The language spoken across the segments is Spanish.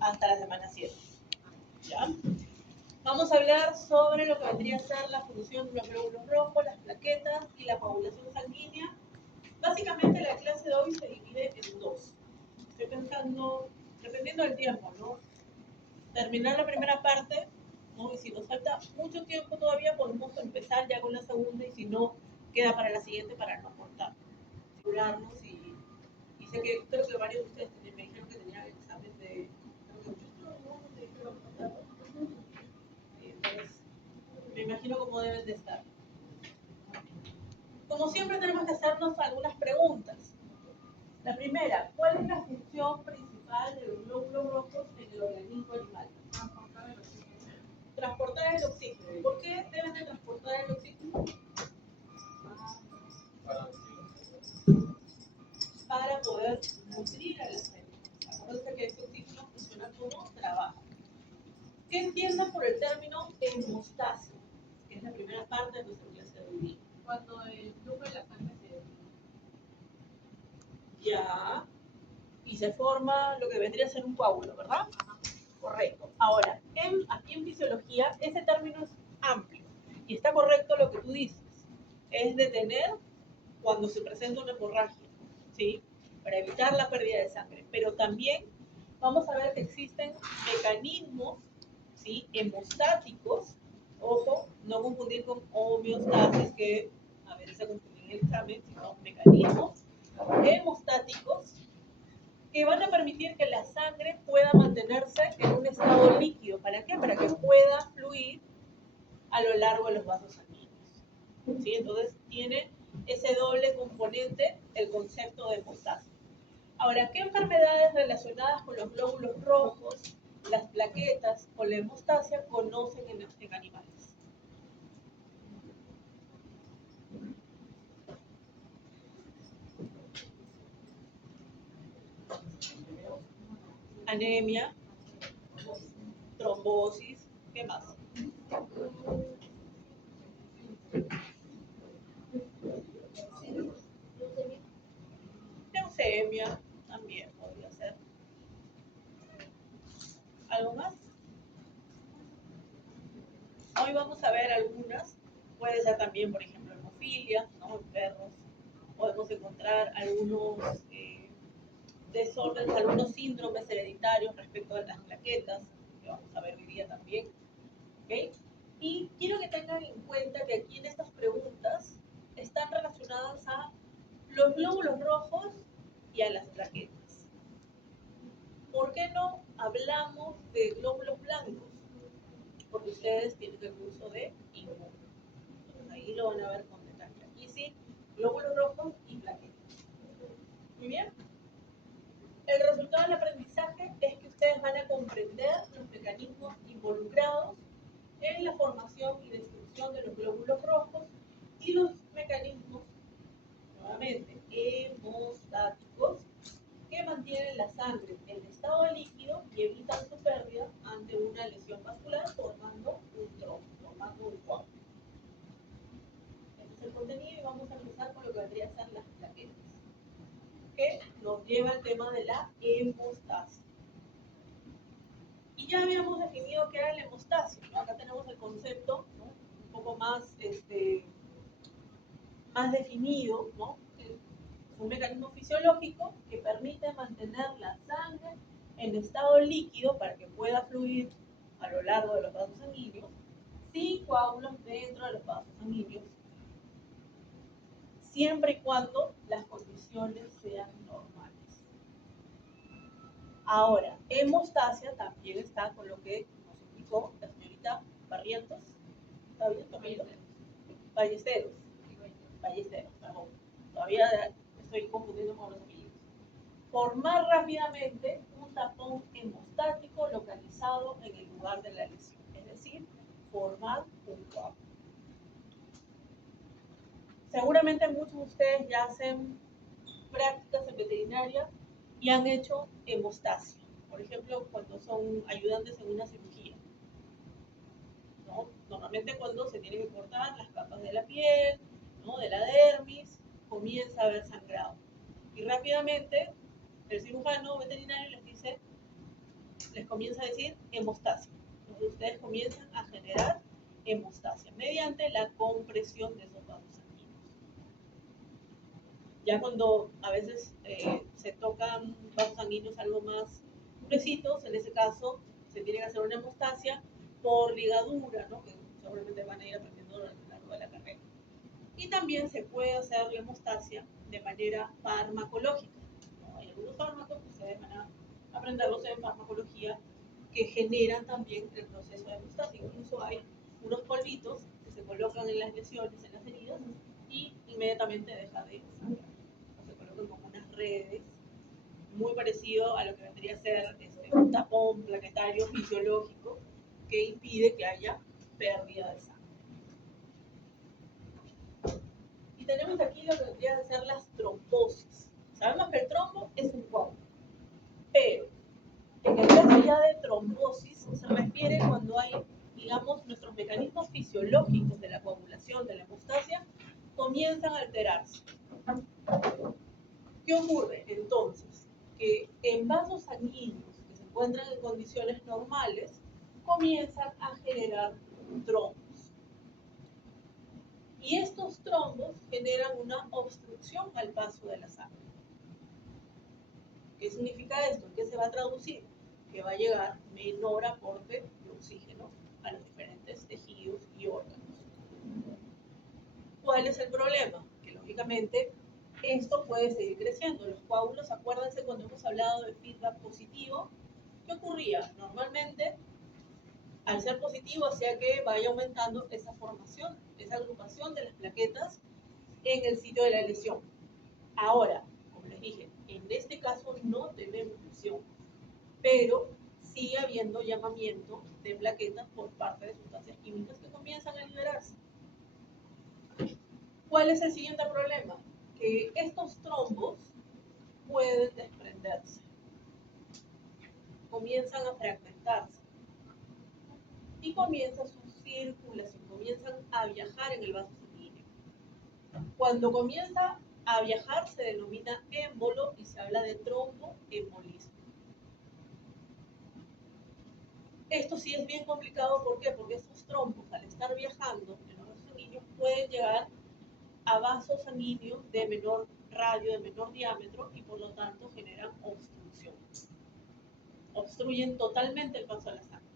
hasta la semana 7. ¿Ya? Vamos a hablar sobre lo que vendría a ser la función de los glóbulos rojos, las plaquetas y la coagulación sanguínea. Básicamente la clase de hoy se divide en dos. Estoy pensando, dependiendo del tiempo, ¿no? Terminar la primera parte, ¿no? Y si nos falta mucho tiempo todavía, podemos empezar ya con la segunda, y si no, queda para la siguiente para no cortar. Asegurarnos y sé que creo que varios de ustedes me dijeron que tenían el examen de... Entonces, me imagino cómo deben de estar. Como siempre tenemos que hacernos algunas preguntas. La primera, ¿cuál es la función principal de los glóbulos rojos en el organismo animal? Transportar el oxígeno. ¿Por qué deben de transportar el oxígeno? Para poder nutrir a las células. Acuérdense que este oxígeno funciona como trabajo. ¿Qué entiendan por el término hemostasia? Que es la primera parte de nuestra clase de hoy día. Cuando el flujo de la sangre se... Ya. Y se forma lo que vendría a ser un coágulo, ¿verdad? Correcto. Ahora, aquí en fisiología, ese término es amplio. Y está correcto lo que tú dices. Es detener cuando se presenta una hemorragia, ¿sí? Para evitar la pérdida de sangre. Pero también vamos a ver que existen mecanismos, ¿sí? Hemostáticos. Ojo, no confundir con homeostasis, que a veces se confunde en el examen, sino mecanismos hemostáticos que van a permitir que la sangre pueda mantenerse en un estado líquido. ¿Para qué? Para que pueda fluir a lo largo de los vasos sanguíneos. ¿Sí? Entonces tiene ese doble componente el concepto de hemostasia. Ahora, ¿qué enfermedades relacionadas con los glóbulos rojos, las plaquetas o la hemostasia conocen en animales? Anemia, trombosis, ¿qué más? Leucemia, también podría ser. ¿Algo más? Hoy vamos a ver algunas. Puede ser también, por ejemplo, hemofilia, ¿no? En perros. Podemos encontrar algunos desórdenes, algunos síndromes hereditarios respecto a las plaquetas, que vamos a ver hoy día también. ¿Okay? Y quiero que tengan en cuenta que aquí en estas preguntas están relacionadas a los glóbulos rojos y a las plaquetas. ¿Por qué no hablamos de glóbulos blancos? Porque ustedes tienen el curso de inmuno. Ahí lo van a ver con detalle. Aquí sí, glóbulos rojos y plaquetas. Muy bien. El resultado del aprendizaje es que ustedes van a comprender los mecanismos involucrados en la formación y destrucción de los glóbulos rojos y los mecanismos, nuevamente, hemostáticos, que mantienen la sangre en estado líquido y evitan su pérdida ante una lesión vascular formando un trombo, formando un coágulo. Este es el contenido y vamos a empezar con lo que vendría a ser las plaquetas, que nos lleva al tema de la hemostasia. Y ya habíamos definido qué era la hemostasia, ¿no? Acá tenemos el concepto, ¿no? Un poco más, más definido, ¿no? Es un mecanismo fisiológico que permite mantener la sangre en estado líquido para que pueda fluir a lo largo de los vasos sanguíneos, sin coágulos dentro de los vasos sanguíneos, siempre y cuando las condiciones sean normales. Ahora, hemostasia también está con lo que nos explicó la señorita Barrientos. ¿Está bien? Ballesteros. Ballesteros, perdón. Todavía estoy confundiendo con los apellidos. Formar rápidamente un tapón hemostático localizado en el lugar de la lesión. Es decir, formar un coágulo. Seguramente muchos de ustedes ya hacen prácticas en veterinaria y han hecho hemostasia. Por ejemplo, cuando son ayudantes en una cirugía, ¿no? Normalmente cuando se tienen que cortar las capas de la piel, ¿no? De la dermis, comienza a haber sangrado. Y rápidamente el cirujano veterinario les les comienza a decir hemostasia. Entonces ustedes comienzan a generar hemostasia mediante la compresión de esos vasos sanguíneos. Ya cuando a veces se tocan vasos sanguíneos algo más gruesitos, en ese caso se tiene que hacer una hemostasia por ligadura, ¿no? Que seguramente van a ir aprendiendo a lo largo de la carrera. Y también se puede hacer la hemostasia de manera farmacológica, ¿no? Hay algunos fármacos que ustedes van a aprenderlos en farmacología que generan también el proceso de hemostasia. Incluso hay unos polvitos que se colocan en las lesiones, en las heridas, y inmediatamente deja de sangrar. Se colocan como unas redes, muy parecido a lo que vendría a ser un tapón plaquetario fisiológico que impide que haya pérdida de sangre. Y tenemos aquí lo que vendría a ser las trombosis. Sabemos que el trombo es un coágulo, pero en el caso ya de trombosis se refiere cuando hay, digamos, nuestros mecanismos fisiológicos de la coagulación, de la hemostasia, comienzan a alterarse. ¿Qué ocurre entonces? Que en vasos sanguíneos que se encuentran en condiciones normales, comienzan a generar trombos. Y estos trombos generan una obstrucción al paso de la sangre. ¿Qué significa esto? ¿En qué se va a traducir? Que va a llegar menor aporte de oxígeno a los diferentes tejidos y órganos. ¿Cuál es el problema? Que lógicamente esto puede seguir creciendo. Los coágulos, acuérdense cuando hemos hablado de feedback positivo, ¿qué ocurría? Normalmente, al ser positivo, hacía que vaya aumentando esa formación, esa agrupación de las plaquetas en el sitio de la lesión. Ahora, como les dije, en este caso no tenemos lesión, pero sigue habiendo llamamiento de plaquetas por parte de sustancias químicas que comienzan a liberarse. ¿Cuál es el siguiente problema? Que estos trombos pueden desprenderse, comienzan a fragmentarse y comienza su circulación, comienzan a viajar en el vaso sanguíneo. Cuando comienza a viajar se denomina émbolo y se habla de tromboembolismo. Esto sí es bien complicado, ¿por qué? Porque estos trombos, al estar viajando en los vasos sanguíneos, pueden llegar a vasos sanguíneos de menor radio, de menor diámetro, y por lo tanto generan obstrucción. Obstruyen totalmente el paso de la sangre.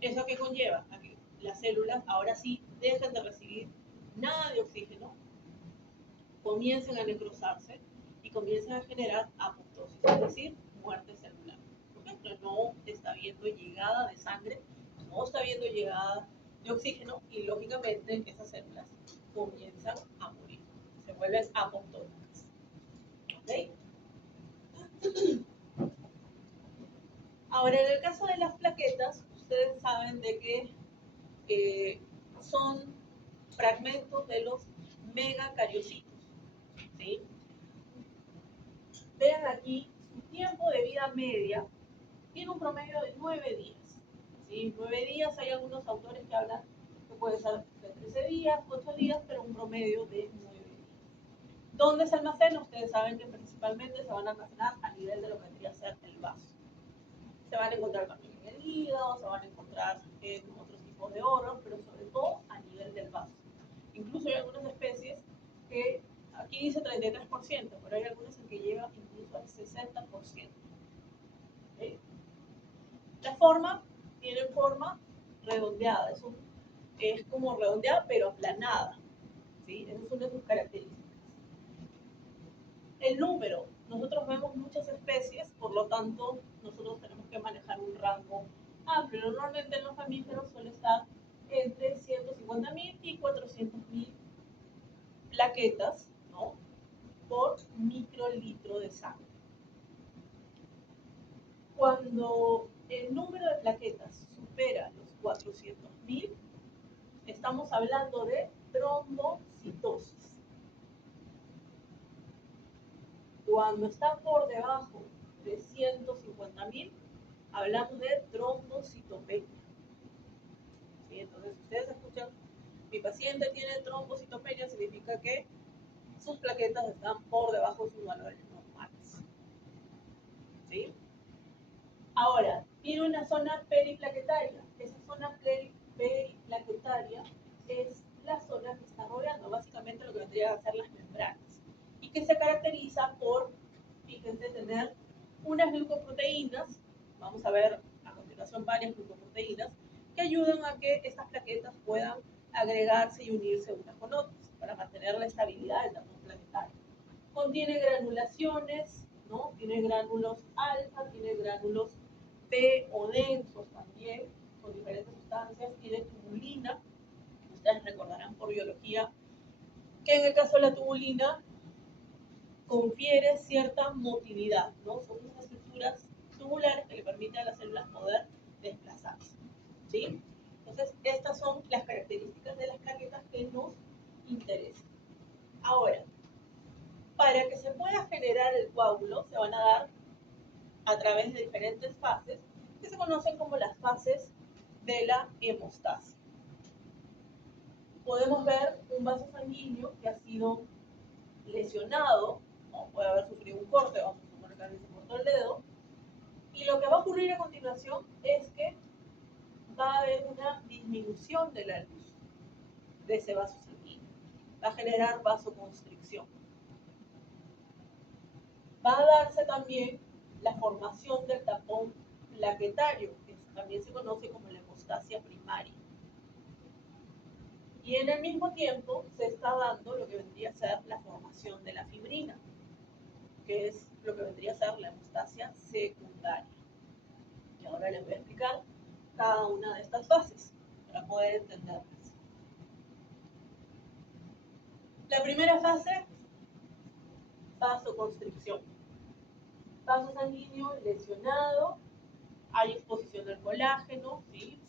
¿Eso qué conlleva? A que las células ahora sí dejen de recibir nada de oxígeno, comiencen a necrosarse y comiencen a generar apoptosis, es decir, muerte celular. Porque no está habiendo llegada de sangre, no está habiendo llegada de oxígeno y lógicamente esas células comienzan a morir, se vuelven apoptóticas. ¿Okay? Ahora, en el caso de las plaquetas, ustedes saben de que son fragmentos de los megacariocitos. ¿Sí? Vean aquí, su tiempo de vida media tiene un promedio de 9 días. ¿Sí? 9 días, hay algunos autores que hablan que puede ser de 13 días, 8 días, pero un promedio de 9 días. ¿Dónde se almacena? Ustedes saben que principalmente se van a almacenar a nivel de lo que vendría a ser el vaso. Se van a encontrar también en el hígado, se van a encontrar en otros tipos de órganos, pero sobre todo a nivel del vaso. Incluso hay algunas especies que, aquí dice 33%, pero hay algunas en que llega incluso al 60%. ¿Sí? La forma, tiene forma redondeada, es como redondeada pero aplanada. ¿Sí? Esa es una de sus características. El número, nosotros vemos muchas especies, por lo tanto nosotros tenemos que manejar un rango amplio. Normalmente en los mamíferos suele estar entre 150.000 y 400.000 plaquetas, ¿no?, por microlitro de sangre. Cuando el número de plaquetas supera los 400.000, estamos hablando de trombocitosis. Cuando está por debajo de 150.000, hablamos de trombocitopenia. ¿Sí? Entonces, si ustedes escuchan, mi paciente tiene trombocitopenia, significa que sus plaquetas están por debajo de sus valores normales. ¿Sí? Ahora, tiene una zona periplaquetaria. Esa zona periplaquetaria es la zona que está rodeando básicamente lo que vendría a ser las membranas y que se caracteriza por, fíjense, tener unas glucoproteínas, vamos a ver a continuación varias glucoproteínas, que ayudan a que estas plaquetas puedan agregarse y unirse unas con otras para mantener la estabilidad del tapón planetario. Contiene granulaciones, ¿no? Tiene gránulos alfa, tiene gránulos B o densos también, con diferentes sustancias, tiene tubulina. Ustedes recordarán por biología que en el caso de la tubulina confiere cierta motilidad, ¿no? Son unas estructuras tubulares que le permiten a las células poder desplazarse, ¿sí? Entonces, estas son las características de las plaquetas que nos interesan. Ahora, para que se pueda generar el coágulo, se van a dar a través de diferentes fases que se conocen como las fases de la hemostasia. Podemos ver un vaso sanguíneo que ha sido lesionado, ¿no? Puede haber sufrido un corte, vamos a suponer que alguien se cortó el dedo, y lo que va a ocurrir a continuación es que va a haber una disminución de la luz de ese vaso sanguíneo, va a generar vasoconstricción. Va a darse también la formación del tapón plaquetario, que también se conoce como la hemostasia primaria. Y en el mismo tiempo se está dando lo que vendría a ser la formación de la fibrina, que es lo que vendría a ser la hemostasia secundaria. Y ahora les voy a explicar cada una de estas fases para poder entenderlas. La primera fase, vasoconstricción. Vaso sanguíneo lesionado, hay exposición del colágeno, ¿sí?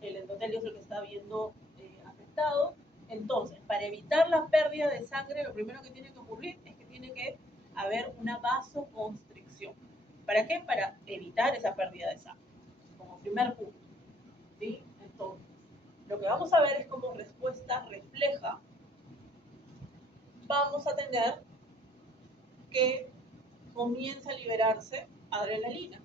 El endotelio es el que está viendo afectado. Entonces, para evitar la pérdida de sangre, lo primero que tiene que ocurrir es que tiene que haber una vasoconstricción. ¿Para qué? Para evitar esa pérdida de sangre, como primer punto, ¿sí? Entonces, lo que vamos a ver es como respuesta refleja, vamos a tener que comienza a liberarse adrenalina,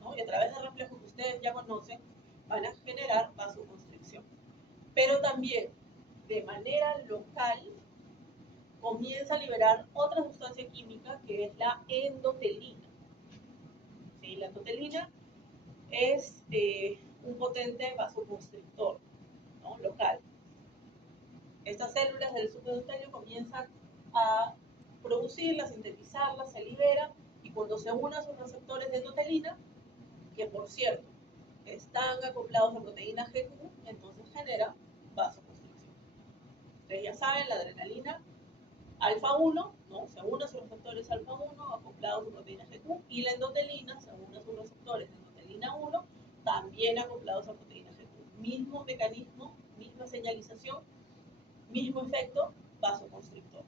¿no? Y a través del reflejo que ustedes ya conocen, van a generar vasoconstricción. Pero también, de manera local, comienza a liberar otra sustancia química que es la endotelina. ¿Sí? La endotelina es un potente vasoconstrictor, ¿no? Local. Estas células del subendotelio comienzan a producirla, sintetizarla, se libera, y cuando se unen a sus receptores de endotelina, que por cierto están acoplados a proteína GQ, entonces genera vasoconstricción. Ustedes ya saben, la adrenalina alfa 1, ¿no? Se une a sus receptores alfa 1 acoplados a proteína GQ, y la endotelina se une a sus receptores de endotelina 1 también acoplados a proteína GQ. Mismo mecanismo, misma señalización, mismo efecto, vasoconstrictor.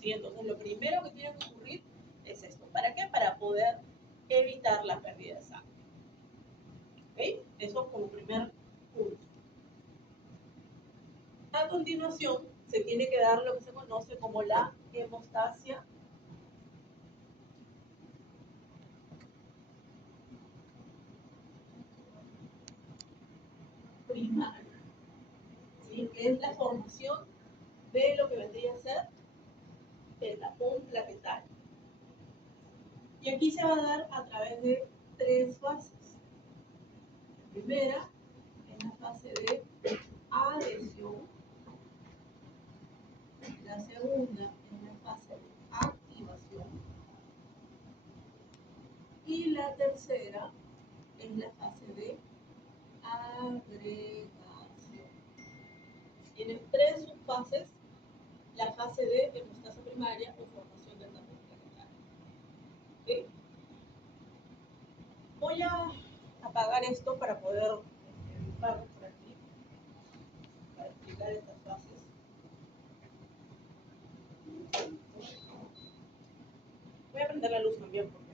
¿Sí? Entonces, lo primero que tiene que ocurrir es esto. ¿Para qué? Para poder evitar la pérdida de sangre. ¿Okay? Eso como primer punto. A continuación, se tiene que dar lo que se conoce como la hemostasia primaria, ¿sí? Que es la formación de lo que vendría a ser el tapón plaquetario. Y aquí se va a dar a través de tres fases. La primera es la fase de adhesión, la segunda es la fase de activación y la tercera es la fase de agregación. Tiene tres subfases, la fase de hemostasia primaria o formación del tapón plaquetario. ¿Okay? Voy a apagar esto para poder dibujar por aquí, para explicar estas fases. Voy a prender la luz también porque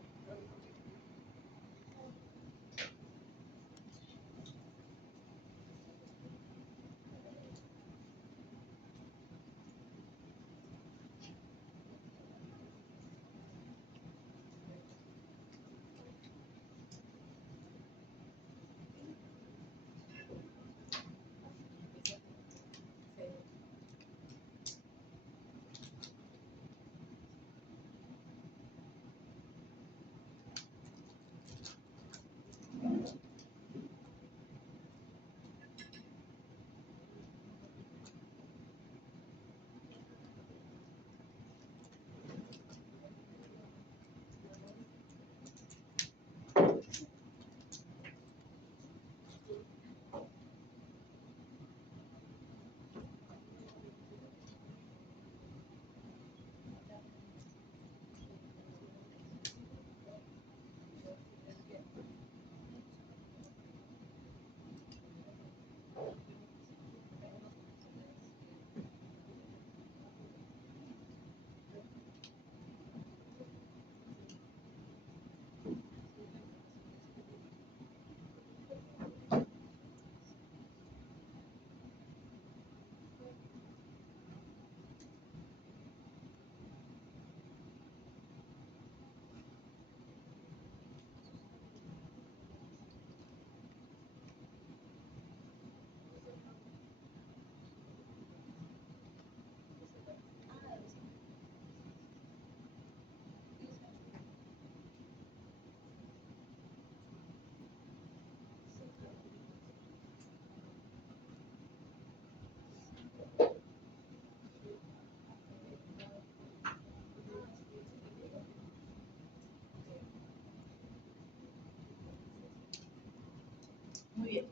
Muy bien.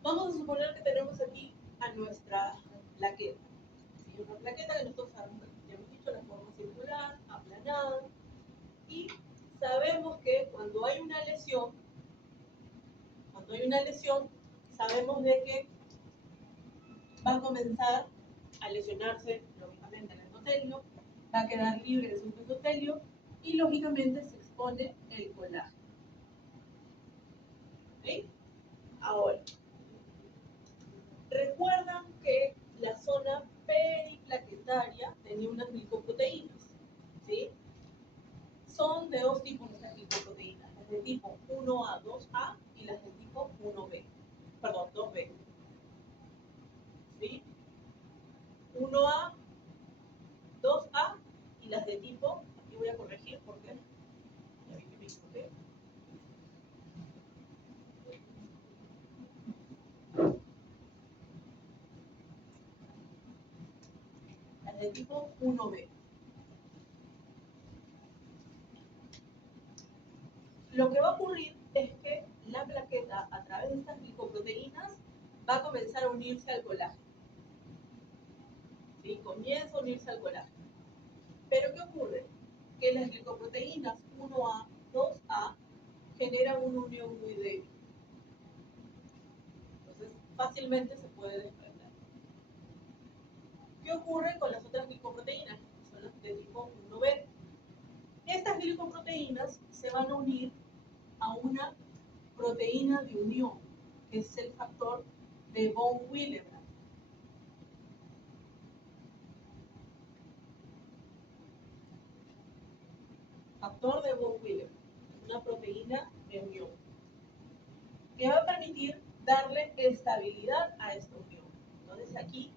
Vamos a suponer que tenemos aquí a nuestra plaqueta. ¿Sí? Una plaqueta que nosotros sabemos, ya hemos dicho, la forma circular, aplanada. Y sabemos que cuando hay una lesión, sabemos de que va a comenzar a lesionarse, lógicamente, el endotelio, va a quedar libre de su endotelio y, lógicamente, se expone el colágeno. ¿Sí? Ahora, recuerdan que la zona periplaquetaria tenía unas glicoproteínas, ¿sí? Son de dos tipos las glicoproteínas, las de tipo 1A, 2A y las de tipo 1B, perdón, 2B. ¿Sí? 1A, 2A y las de tipo, aquí voy a corregir porque ya vi que me equivoqué. Las de tipo 1B. Lo que va a ocurrir es que la plaqueta, a través de estas glicoproteínas, va a comenzar a unirse al colágeno. ¿Sí? Comienza a unirse al colágeno. Pero ¿qué ocurre? Que las glicoproteínas 1A, 2A generan una unión muy débil. Entonces, fácilmente se puede desprender. ¿Qué ocurre con las otras glicoproteínas? Que son las de tipo 1B. Estas glicoproteínas se van a unir a una proteína de unión, que es el factor de von Willebrand. Factor de von Willebrand, una proteína de unión, que va a permitir darle estabilidad a esta unión. Entonces aquí,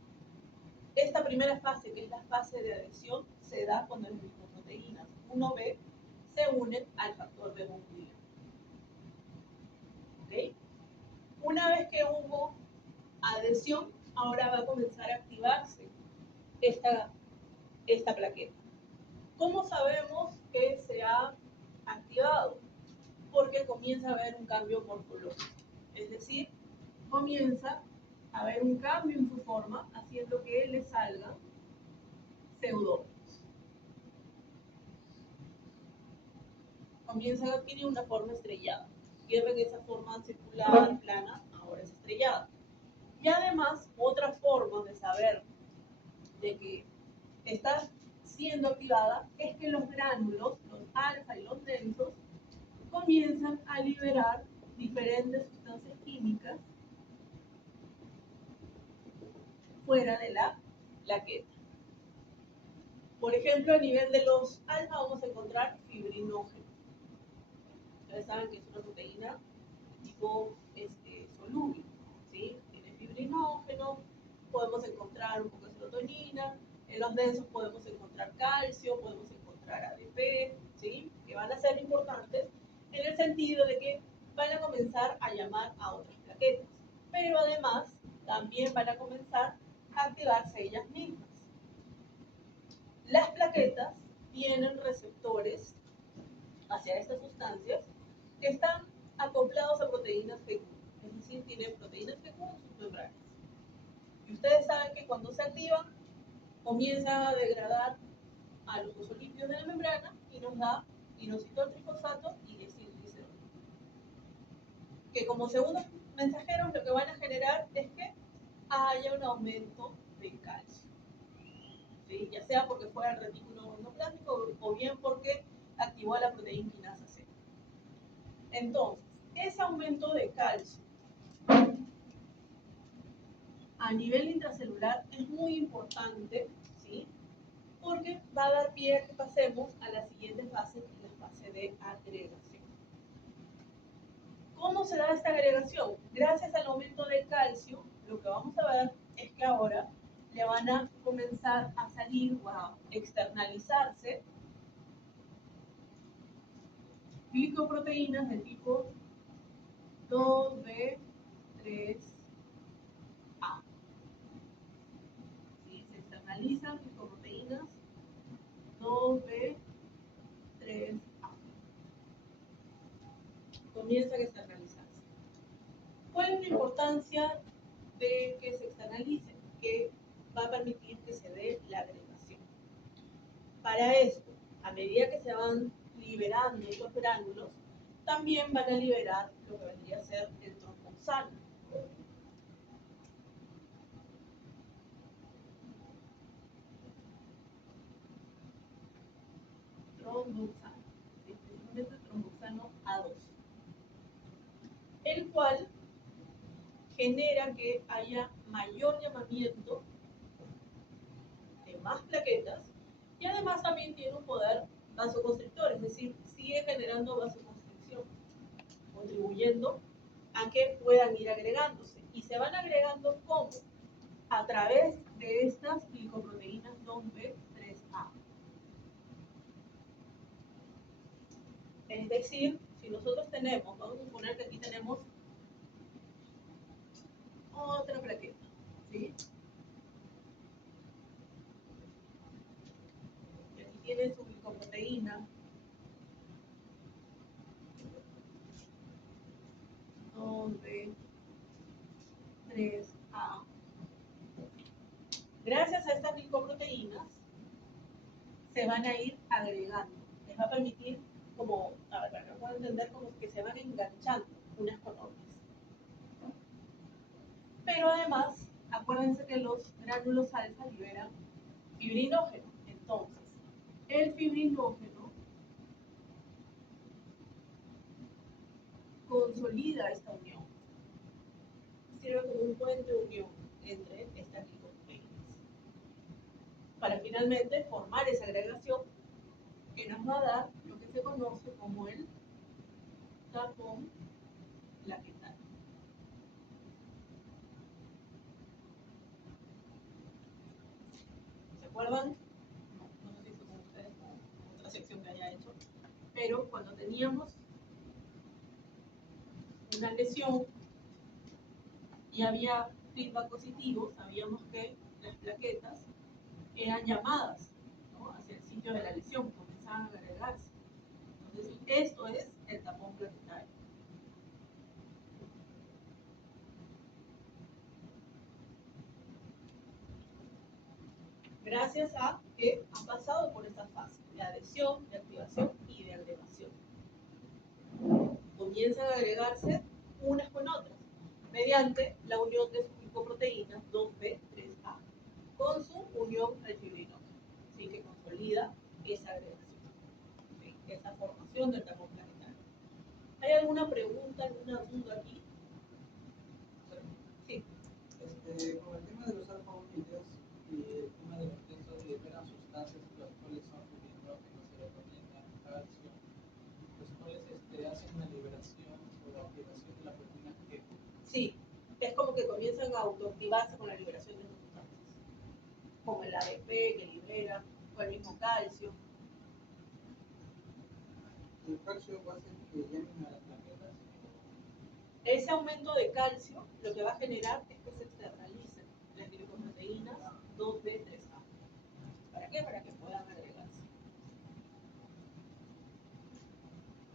esta primera fase, que es la fase de adhesión, se da cuando las glicoproteínas 1B se unen al factor de von Willebrand. ¿Okay? Una vez que hubo adhesión, ahora va a comenzar a activarse esta plaqueta. ¿Cómo sabemos que se ha activado? Porque comienza a haber un cambio morfológico. Es decir, comienza a haber un cambio en su forma, haciendo que le salgan pseudómeros. Comienza a adquirir una forma estrellada. Pierden esa forma circular, plana, ahora es estrellada. Y además, otra forma de saber de que está siendo activada es que los gránulos, los alfa y los densos, comienzan a liberar diferentes sustancias químicas fuera de la plaqueta. Por ejemplo, a nivel de los alfa vamos a encontrar fibrinógeno. Ustedes saben que es una proteína tipo soluble, ¿sí? Tiene fibrinógeno, podemos encontrar un poco de serotonina, en los densos podemos encontrar calcio, podemos encontrar ADP, ¿sí? Que van a ser importantes en el sentido de que van a comenzar a llamar a otras plaquetas, pero además también van a comenzar a activarse ellas mismas. Las plaquetas tienen receptores hacia estas sustancias que están acoplados a proteínas GQ, es decir, tienen proteínas GQ en sus membranas. Y ustedes saben que cuando se activan, comienza a degradar a los fosfolípidos de la membrana y nos da inositol trifosfato y diacilglicerol. Que como segundos mensajeros lo que van a generar es que haya un aumento de calcio. ¿Sí? Ya sea porque fue al retículo endoplasmático o bien porque activó la proteína quinasa C. Entonces, ese aumento de calcio a nivel intracelular es muy importante, ¿sí? Porque va a dar pie a que pasemos a la siguiente fase, que es la fase de agregación. ¿Cómo se da esta agregación? Gracias al aumento de calcio, lo que vamos a ver es que ahora le van a comenzar a salir o a externalizarse glicoproteínas de tipo 2B3A. ¿Sí? Se externalizan glicoproteínas 2B3A. Comienzan a externalizarse. ¿Cuál es la importancia de que se externalice? Que va a permitir que se dé la agregación. Para esto, a medida que se van liberando estos gránulos, también van a liberar lo que vendría a ser el tromboxano. Tromboxano, específicamente tromboxano A2, el cual genera que haya mayor llamamiento de más plaquetas y además también tiene un poder vasoconstrictor, es decir, sigue generando vasoconstricción, contribuyendo a que puedan ir agregándose. Y se van agregando ¿cómo? A través de estas glicoproteínas 2B3A. Es decir, si nosotros tenemos, vamos a suponer que aquí tenemos otra plaqueta, ¿sí? Y aquí tiene su glicoproteína 2B3A. Gracias a estas glicoproteínas se van a ir agregando. Les va a permitir, como, a ver, para que puedan entender, como que se van enganchando unas con otras. Pero además, acuérdense que los gránulos alfa liberan fibrinógeno. Entonces, el fibrinógeno consolida esta unión. Sirve como un puente de unión entre estas glicoproteínas para finalmente formar esa agregación que nos va a dar lo que se conoce como el tapón plaquetal. ¿Se acuerdan? No sé si fue con ustedes o otra sección que haya hecho, pero cuando teníamos una lesión y había feedback positivo, sabíamos que las plaquetas eran llamadas, ¿no?, hacia el sitio de la lesión, comenzaban a agregarse. Entonces, esto es el tapón plaquetario. Gracias a que han pasado por esta fase de adhesión, de activación y de agregación. Comienzan a agregarse unas con otras mediante la unión de sus glicoproteínas 2B3A con su unión al fibrinógeno, ¿sí?, que consolida esa agregación, ¿sí?, esa formación del tapón plaquetario. ¿Hay alguna pregunta, alguna duda aquí? Sí. Con el tema de los alfa 1 y 2 y el tema de los tensos liberan sustancias las cuales son fibrinógenos, serotonina, calcio, los cuales hacen una liberación o activación de la proteína G. Sí, es como que comienzan a autoactivarse con la liberación de las sustancias, como el ADP que libera, o el mismo calcio. El calcio va a hacer que llamen a las plaquetas. Ese aumento de calcio lo que va a generar es que se externalicen las glicoproteínas 2B3A. ¿Para qué? Para que puedan agregarse.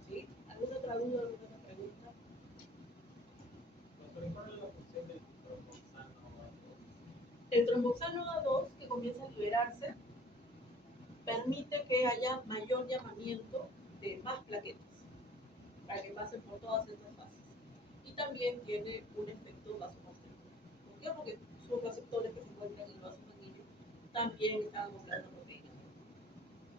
¿Sí? ¿Alguna otra duda, alguna otra pregunta? ¿Cuál es la función del tromboxano A2? El tromboxano A2, que comienza a liberarse, permite que haya mayor llamamiento de más plaquetas para que pasen por todas estas fases. Y también tiene un efecto vasoconstrictor. ¿Por qué? Porque sus receptores que se encuentran en el vaso sanguíneo también están mostrando proteínas.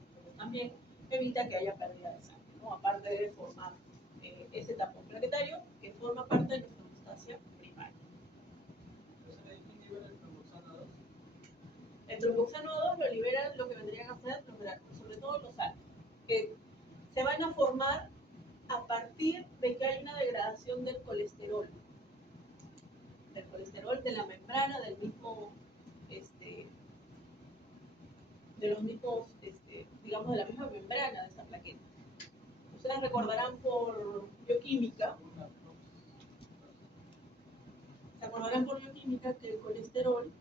Entonces también evita que haya pérdida de sangre, ¿no?, aparte de formar ese tapón plaquetario que forma parte de nuestra hemostasia primaria. ¿Quién libera el tromboxano A2? El tromboxano A2 lo liberan lo que vendrían a ser los gránulos, sobre todo los alfa, que se van a formar a partir de que hay una degradación del colesterol de la membrana, del mismo, de los mismos, digamos, de la misma membrana de esta plaqueta. Ustedes recordarán por bioquímica, que el colesterol,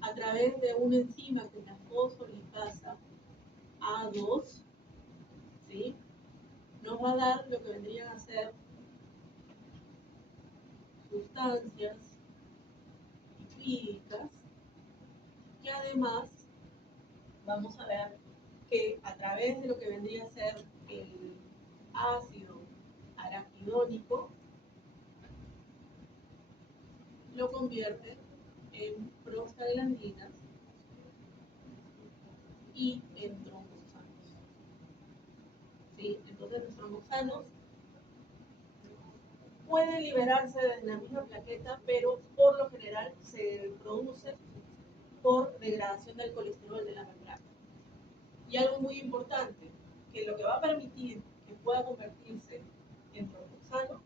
a través de una enzima que es la fosfolipasa A2, ¿sí?, nos va a dar lo que vendrían a ser sustancias lipídicas que además vamos a ver que a través de lo que vendría a ser el ácido araquidónico lo convierte en prostaglandinas y en tromboxanos. ¿Sí? Entonces los tromboxanos pueden liberarse de la misma plaqueta, pero por lo general se producen por degradación del colesterol de la membrana. Y algo muy importante, que lo que va a permitir que pueda convertirse en tromboxano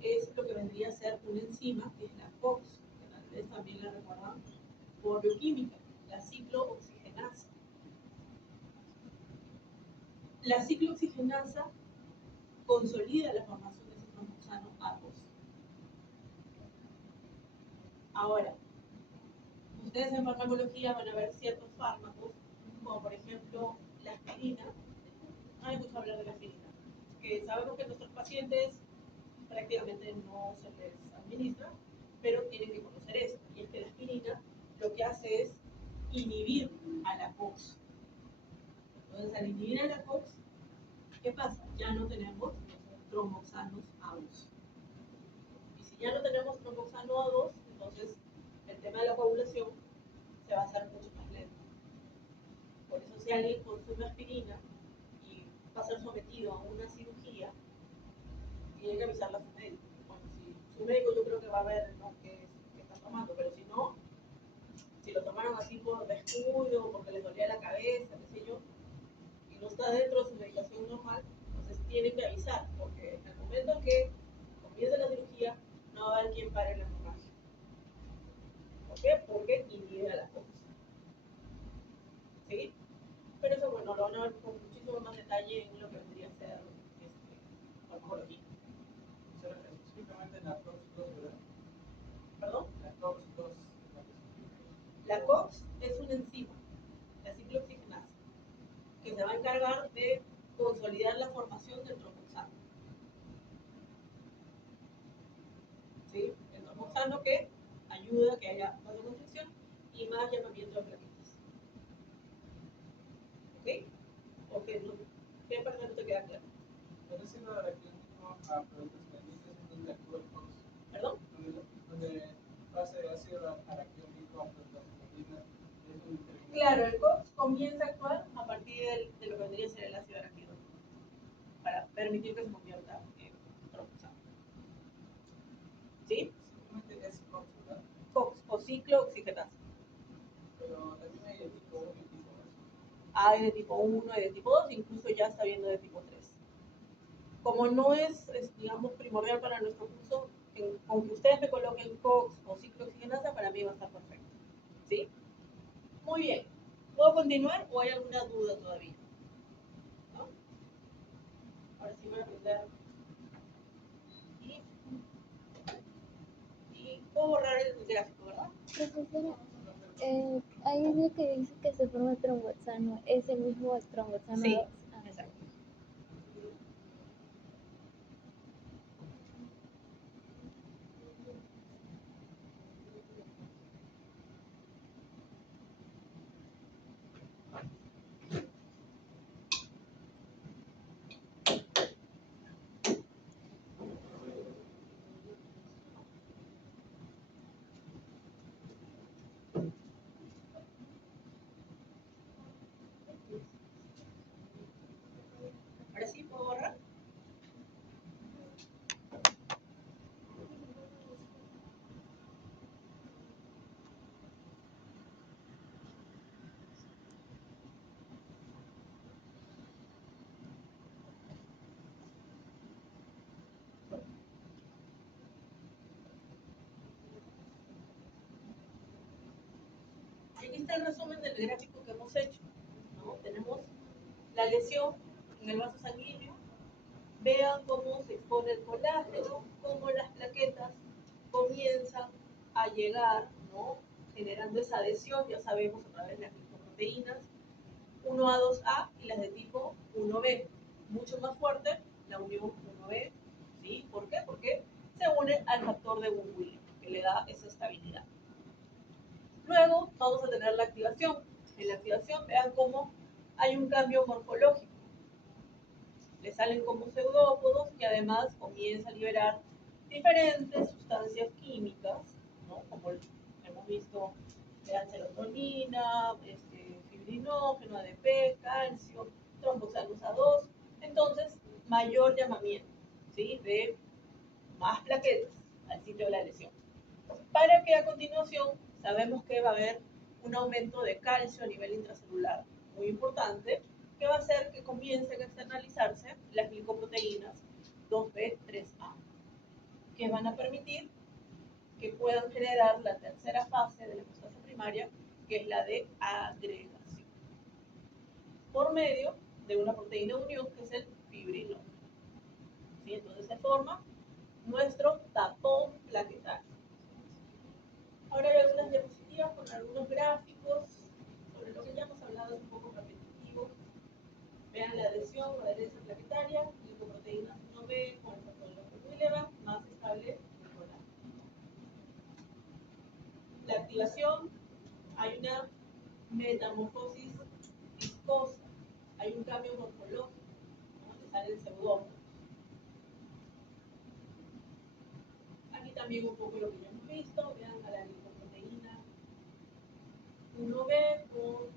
es lo que vendría a ser una enzima, que es la COX, que tal vez también la recuerdan por bioquímica, la ciclooxigenasa. La ciclooxigenasa consolida la formación de ese tromboxano A2. Ahora, ustedes en farmacología van a ver ciertos fármacos, como por ejemplo la aspirina. No hay mucho hablar de la aspirina, que sabemos que nuestros pacientes prácticamente no se les administra, pero tienen que conocer esto, y es que la aspirina lo que hace es inhibir a la COX. Entonces, al inhibir a la COX, ¿qué pasa? Ya no tenemos tromboxanos A2. Y si ya no tenemos tromboxano A2, entonces el tema de la coagulación se va a hacer mucho más lento. Por eso si alguien consume aspirina y va a ser sometido a una cirugía, tiene que avisarle a su médico. Bueno, si su médico yo creo que va a ver, ¿no?, qué está tomando, pero si no, si lo tomaron así por descuido, porque les dolía la cabeza, qué sé yo, y no está dentro de su medicación normal, entonces tienen que avisar, porque en el momento en que comience la cirugía, no va a haber quien pare la hemorragia. ¿Por qué? Porque inhibe a la COX. ¿Sí? Pero eso, bueno, lo van a ver con muchísimo más detalle en lo que vendría a ser farmacología. Específicamente la COX-2, ¿verdad? ¿Perdón? La COX-2. La COX es una enzima, la ciclooxigenasa, que se va a encargar de consolidar la formación del tromboxano. ¿Sí? El tromboxano que ayuda a que haya vasoconstricción y más llamamiento de plaquetas. ¿Ok? ¿O qué, no? ¿Qué parte no te queda claro? ¿Dónde se lo araquidónico a productos calientes en donde actúa el COX? ¿Perdón? Donde pase de ácido araquidónico a prostaglandinas. Claro, el COX comienza a actuar a partir de lo que vendría a ser el ácido araquidónico para permitir que se convierta en tromboxano. ¿Sí? Simplemente es COX, ¿verdad? COX o ciclooxigenasa. Pero también hay de tipo 1 y tipo 2. Hay de tipo 1, hay de tipo 2, incluso ya está viendo de tipo 3. Como no es, digamos, primordial para nuestro curso, con que ustedes me coloquen COX o ciclooxigenasa, para mí va a estar perfecto. ¿Sí? Muy bien. ¿Puedo continuar o hay alguna duda todavía? ¿No? Ahora sí voy a aprender. Y puedo borrar el gráfico, ¿verdad? Profesora, hay uno que dice que se forma tromboxano, ¿es el mismo tromboxano Sí, 2? Ah, exacto. Ahora sí, ¿puedo borrar? Aquí está el resumen del gráfico que hemos hecho, ¿no? Tenemos la lesión en el vaso sanguíneo. Vean cómo se expone el colágeno, cómo las plaquetas comienzan a llegar, ¿no?, generando esa adhesión, ya sabemos, a través de las glicoproteínas 1A, 2A y las de tipo 1B. Mucho más fuerte la unión 1B. ¿Sí? ¿Por qué? Porque se une al factor de von Willebrand, que le da esa estabilidad. Luego vamos a tener la activación. En la activación vean cómo hay un cambio morfológico. Le salen como pseudópodos y además comienza a liberar diferentes sustancias químicas, ¿no? Como hemos visto, vean serotonina, fibrinógeno, ADP, calcio, tromboxanos A2. Entonces, mayor llamamiento, ¿sí? De más plaquetas al sitio de la lesión. Para que a continuación sabemos que va a haber un aumento de calcio a nivel intracelular muy importante, que va a hacer que comiencen a externalizarse las glicoproteínas 2B3A, que van a permitir que puedan generar la tercera fase de la hemostasia primaria, que es la de agregación, por medio de una proteína de unión que es el fibrinógeno. ¿Sí? Entonces se forma nuestro tapón plaquetario. Ahora hay algunas diapositivas con algunos gráficos sobre lo que ya hemos hablado, es un poco repetitivo. Vean la adhesión o adherencia plaquetaria, glicoproteínas 1B con el factor de von Willebrand más estable que colágeno. La activación, hay una metamorfosis viscosa, hay un cambio morfológico, donde sale el pseudópodo. Aquí también un poco lo que ya hemos visto, vean a la glicoproteína 1B con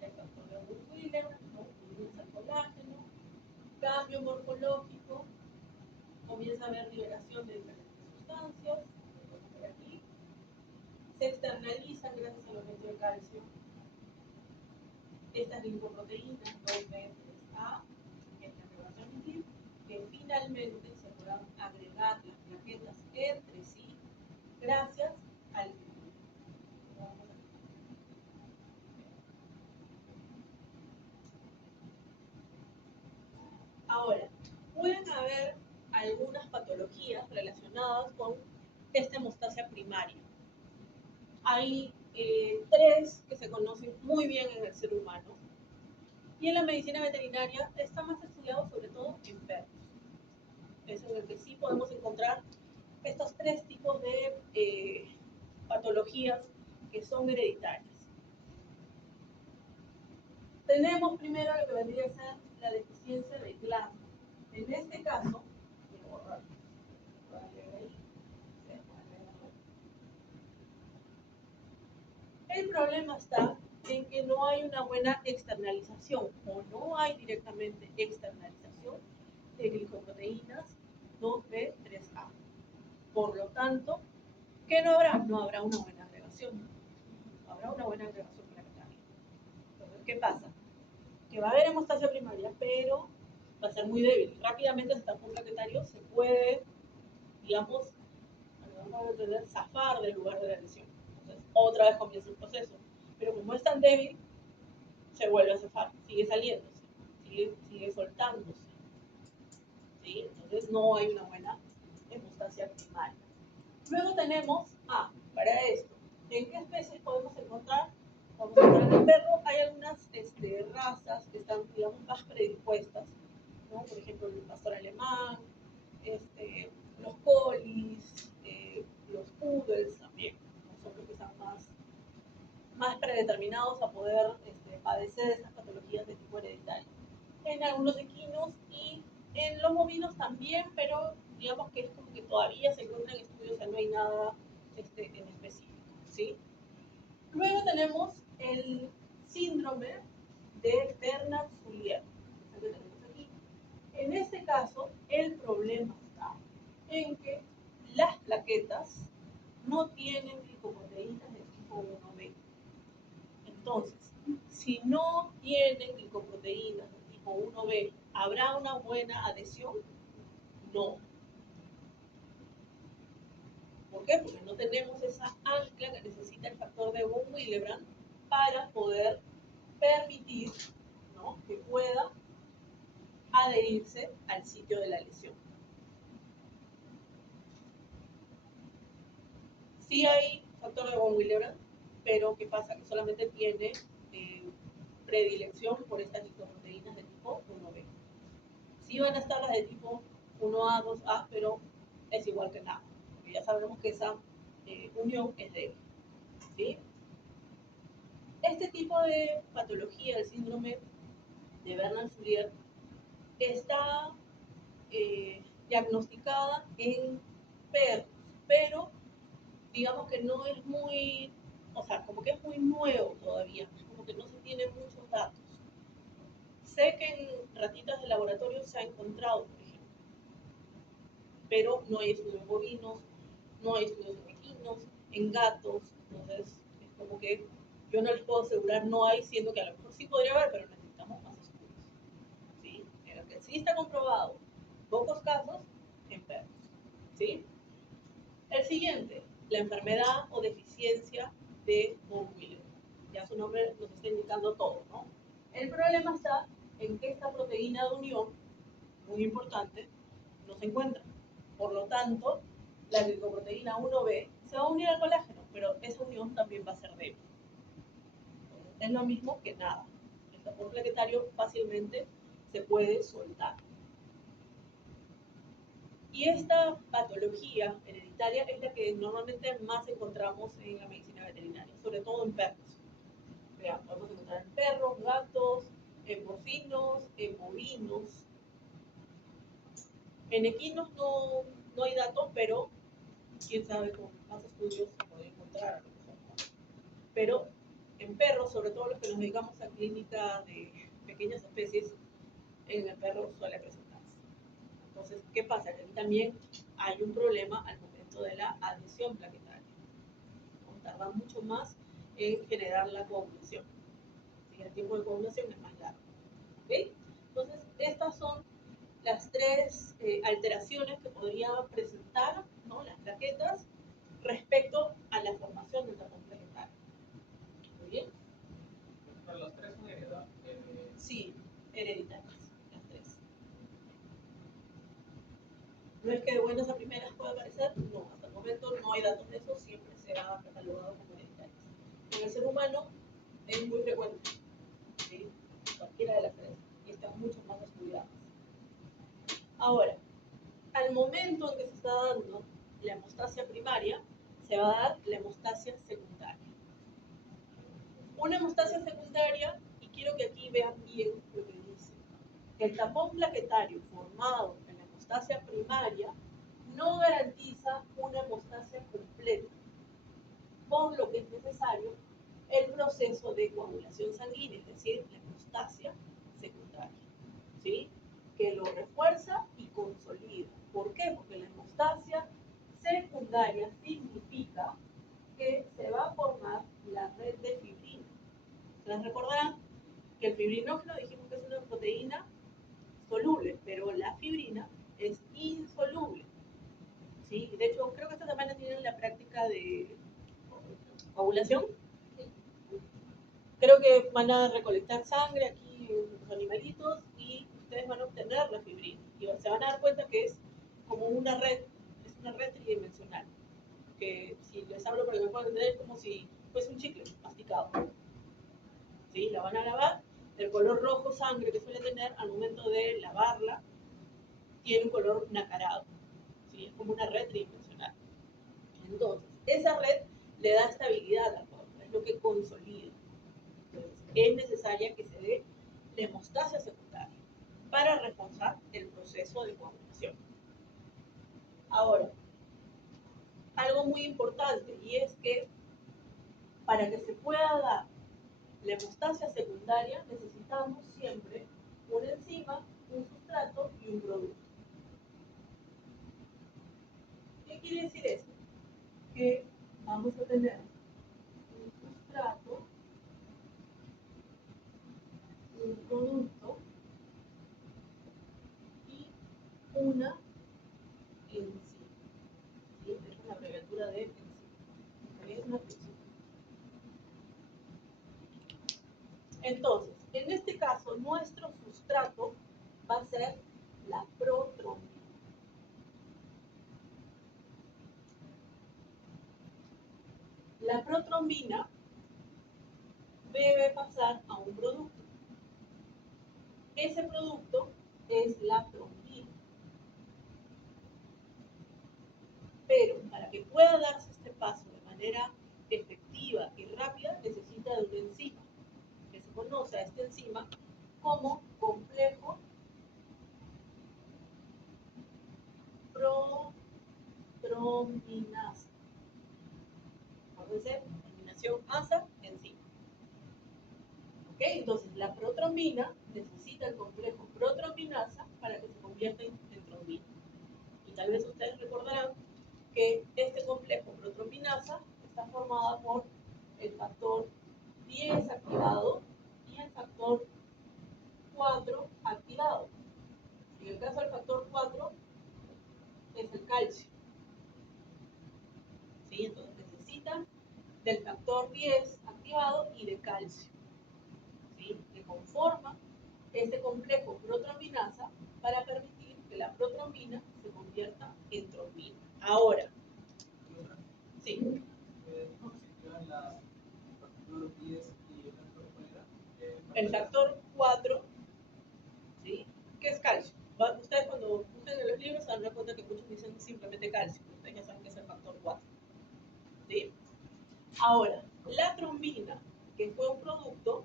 el factor de von Willebrand, ¿no? Comienza el colágeno, cambio morfológico, comienza a haber liberación de diferentes sustancias, por aquí, se externalizan gracias al aumento de calcio estas glicoproteínas 2B3A, que es la que va a permitir que finalmente se puedan agregar las plaquetas entre sí gracias al fibrinógeno. Ahora, pueden haber algunas patologías relacionadas con esta hemostasia primaria. Hay tres que se conocen muy bien en el ser humano y en la medicina veterinaria está más estudiado sobre todo en perros. Es en el que sí podemos encontrar estos tres tipos de patologías que son hereditarias. Tenemos primero lo que vendría a ser la deficiencia de GLA. En este caso, el problema está en que no hay una buena externalización o no hay directamente externalización de glicoproteínas 2B3A. Por lo tanto, ¿qué no habrá? No habrá una buena agregación. No habrá una buena agregación plaquetaria. Entonces, ¿qué pasa? Que va a haber hemostasia primaria, pero va a ser muy débil. Rápidamente ese tapón plaquetario se puede, digamos, zafar del lugar de la lesión. Entonces, otra vez comienza el proceso. Pero como es tan débil, se vuelve a zafar, sigue saliéndose, sigue soltándose. ¿Sí? Entonces, no hay una buena hemostasia primaria. Luego tenemos, para esto, ¿en qué especies podemos encontrar? Vamos a encontrar en el perro, hay algunas razas que están, digamos, más predispuestas, ¿no? Por ejemplo, el pastor alemán, los colis, los poodles también, ¿no? Son los que están más predeterminados a poder padecer estas patologías de tipo hereditario. En algunos equinos y en los bovinos también, pero digamos que es como que todavía se encuentran estudios, o sea, no hay nada en específico, ¿sí? Luego tenemos el síndrome de Bernard-Soulier, que tenemos aquí. En este caso, el problema está en que las plaquetas no tienen glicoproteínas de tipo 1B. Entonces, si no tienen glicoproteínas de tipo 1B, ¿habrá una buena adhesión? No. ¿Por qué? Porque no tenemos esa ancla que necesita el factor de von Willebrand para poder permitir, ¿no?, que pueda adherirse al sitio de la lesión. Sí hay factor de von Willebrand, pero ¿qué pasa? Que solamente tiene predilección por estas glicoproteínas de tipo 1B. Sí van a estar las de tipo 1A, 2A, pero es igual que nada. Porque ya sabemos que esa unión es débil. ¿Sí? Este tipo de patología, el síndrome de Bernard-Soulier, está diagnosticada en perros, pero digamos que no es muy, o sea, como que es muy nuevo todavía, como que no se tienen muchos datos. Sé que en ratitas de laboratorio se ha encontrado, por ejemplo, pero no hay estudios en bovinos, no hay estudios en equinos, en gatos, entonces es como que yo no les puedo asegurar no hay, siendo que a lo mejor sí podría haber, pero necesitamos más estudios. ¿Sí? Pero que sí está comprobado, pocos casos en perros. ¿Sí? El siguiente, la enfermedad o deficiencia de von Willebrand. Ya su nombre nos está indicando todo, ¿no? El problema está en que esta proteína de unión, muy importante, no se encuentra. Por lo tanto, la glicoproteína 1B se va a unir al colágeno, pero esa unión también va a ser débil. Es lo mismo que nada. El tapón plaquetario fácilmente se puede soltar. Y esta patología hereditaria es la que normalmente más encontramos en la medicina veterinaria, sobre todo en perros. Vean, podemos encontrar en perros, gatos, en porcinos, en bovinos. En equinos no hay datos, pero quién sabe, con más estudios se puede encontrar a lo mejor, ¿no? Pero en perros, sobre todo los que nos dedicamos a clínica de pequeñas especies, en el perro suele presentarse. Entonces, ¿qué pasa? Que aquí también hay un problema al momento de la adhesión plaquetaria. ¿No? Tarda mucho más en generar la coagulación. ¿Sí? El tiempo de coagulación es más largo. ¿Okay? Entonces, estas son las tres alteraciones que podría presentar, ¿no?, las plaquetas respecto a la formación del tapón plaquetario. ¿Muy bien? Pero los tres son heredados. Sí, hereditarias, las tres. No es que de buenas a primeras pueda aparecer, no, hasta el momento no hay datos de eso, siempre se ha catalogado como hereditarias. En el ser humano es muy frecuente, ¿sí? Cualquiera de las tres, y están mucho más estudiadas. Ahora, al momento en que se está dando la hemostasia primaria, se va a dar la hemostasia secundaria. Una hemostasia secundaria, y quiero que aquí vean bien lo que dice, el tapón plaquetario formado en la hemostasia primaria no garantiza una hemostasia completa, por lo que es necesario el proceso de coagulación sanguínea, es decir, la hemostasia secundaria, ¿sí?, que lo refuerza y consolida. ¿Por qué? Porque la hemostasia secundaria significa que se va a formar la red de fibrina. ¿Ustedes recordarán que el fibrinógeno dijimos que es una proteína soluble, pero la fibrina es insoluble? ¿Sí? De hecho, creo que esta semana tienen la práctica de coagulación. Creo que van a recolectar sangre aquí en los animalitos y ustedes van a obtener la fibrina. Y se van a dar cuenta que es como una red, es una red tridimensional. Que si les hablo para que me puedan entender, es como si fuese un chicle masticado. ¿Sí? La van a lavar, el color rojo sangre que suele tener al momento de lavarla tiene un color nacarado. ¿Sí? Es como una red tridimensional. Entonces, esa red le da estabilidad al cuerpo, es lo que consolida. Entonces, es necesaria que se dé la hemostasia secundaria para reforzar el proceso de coagulación. Ahora, algo muy importante, y es que para que se pueda dar la hemostasia secundaria necesitamos siempre una enzima, un sustrato y un producto. ¿Qué quiere decir eso? Que vamos a tener un sustrato, un producto y una enzima. ¿Sí? Esa es la abreviatura de enzima. Es una enzima. Entonces, en este caso, nuestro sustrato va a ser la protrombina. La protrombina debe pasar a un producto. Ese producto es la trombina. pueda darse este paso de manera efectiva y rápida, necesita de una enzima, que se conoce a esta enzima como complejo protrombinasa. Acuérdense, terminación asa, enzima. ¿Ok? Entonces, la protrombina necesita el complejo protrombinasa para que se convierta en trombina. Y tal vez ustedes recordarán que este complejo protrombinasa está formado por el factor 10 activado y el factor 4 activado. En el caso del factor 4 es el calcio. ¿Sí? Entonces necesita del factor 10 activado y de calcio. ¿Sí? Que conforma este complejo protrombinasa para permitir que la protrombina se convierta en trombina. Ahora, sí. ¿Cómo se activan el factor 10 y el factor cuál era? El factor 4, ¿sí? ¿Qué es calcio? Ustedes cuando buscan en los libros se dan cuenta que muchos dicen simplemente calcio. Ustedes ya saben que es el factor 4. ¿Sí? Ahora, la trombina, que fue un producto,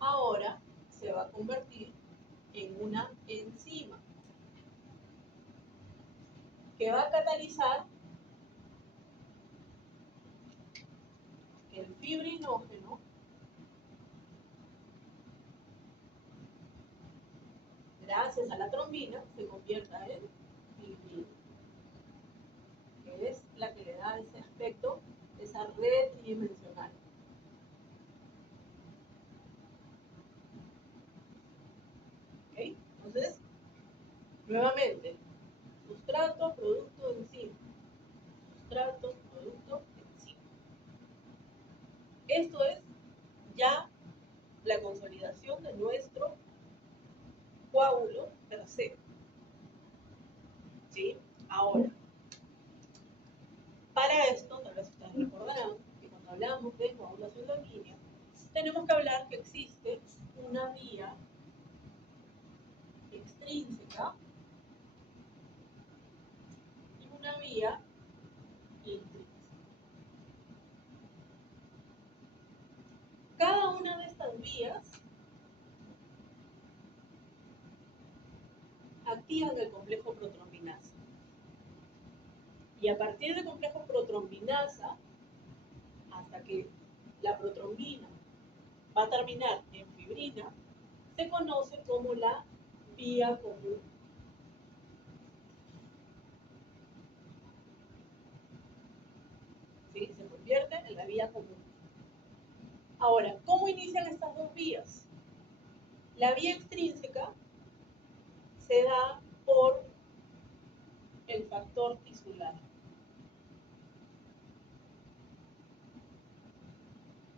ahora se va a convertir en una enzima que va a catalizar el fibrinógeno gracias a la trombina se convierta en fibrina, que es la que le da ese aspecto, esa red tridimensional. ¿Ok? Entonces, nuevamente, sustrato, producto, enzima. Sustrato, producto, enzima. Esto es ya la consolidación de nuestro coágulo per se. ¿Sí? Ahora, para esto, tal vez ustedes recordarán que cuando hablamos de coagulación sanguínea, tenemos que hablar que existe una vía extrínseca y una vía intrínseca. Cada una de estas vías activan el complejo protrombinasa. Y a partir del complejo protrombinasa, hasta que la protrombina va a terminar en fibrina, se conoce como la vía común. ¿Sí? Se convierte en la vía común. Ahora, ¿cómo inician estas dos vías? La vía extrínseca se da por el factor tisular,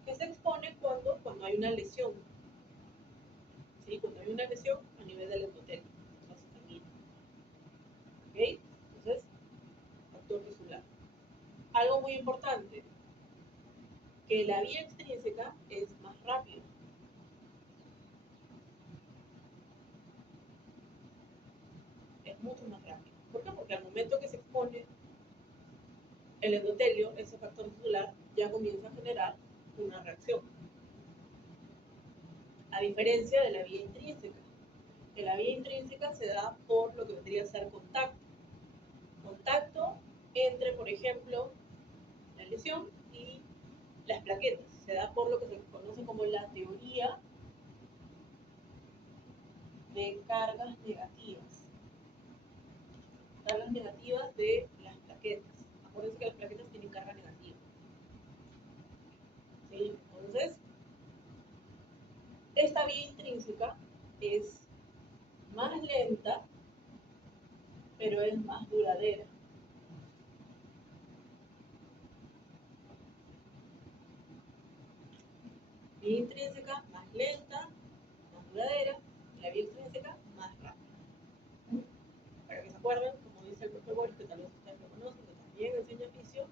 que se expone cuando hay una lesión. ¿Sí? Cuando hay una lesión a nivel del endotelio, sanguíneo. ¿Ok? Entonces, factor tisular. Algo muy importante, que la vía extrínseca es más rápida. Es mucho más rápido. ¿Por qué? Porque al momento que se expone el endotelio, ese factor tisular ya comienza a generar una reacción. A diferencia de la vía intrínseca, que la vía intrínseca se da por lo que vendría a ser contacto. Contacto entre, por ejemplo, la lesión y las plaquetas. Se da por lo que se conoce como la teoría de cargas negativas. Cargas negativas de las plaquetas. Acuérdense que las plaquetas tienen carga negativa. ¿Sí? Entonces, esta vía intrínseca es más lenta, pero es más duradera. Vía intrínseca más lenta, más duradera, y la vía extrínseca más rápida. Para que se acuerden, como dice el profe Boris, que tal vez ustedes lo conocen, que también enseña fisio,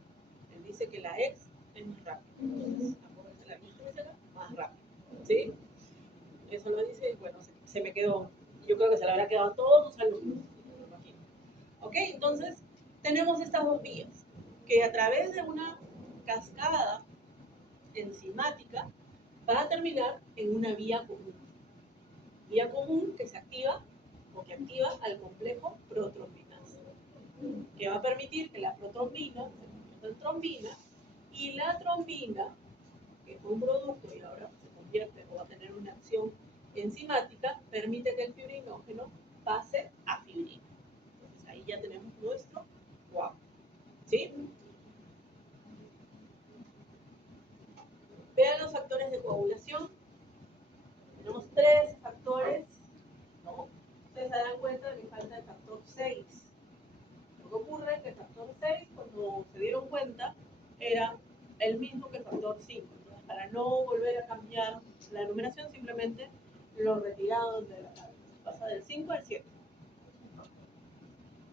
él dice que la ex es más rápida. Entonces, acuérdense, la vía intrínseca más rápida. ¿Sí? Eso lo dice y bueno, se me quedó. Yo creo que se le habrá quedado a todos sus alumnos, me imagino. ¿Ok? Entonces, tenemos estas dos vías, que a través de una cascada enzimática va a terminar en una vía común. Vía común que se activa o que activa al complejo protrombinasa, que va a permitir que la protrombina se convierta en trombina y la trombina, que fue un producto y ahora se convierte o va a tener una acción enzimática, permite que el fibrinógeno pase a fibrina. Entonces ahí ya tenemos nuestro coágulo. ¿Sí? Vean los factores de coagulación. Tenemos 3 factores, ¿no? Ustedes se dan cuenta de que falta el factor 6. Lo que ocurre es que el factor 6, cuando se dieron cuenta, era el mismo que el factor 5. Entonces, para no volver a cambiar la numeración, simplemente lo retiraron de la tabla. Pasa del 5 al 7.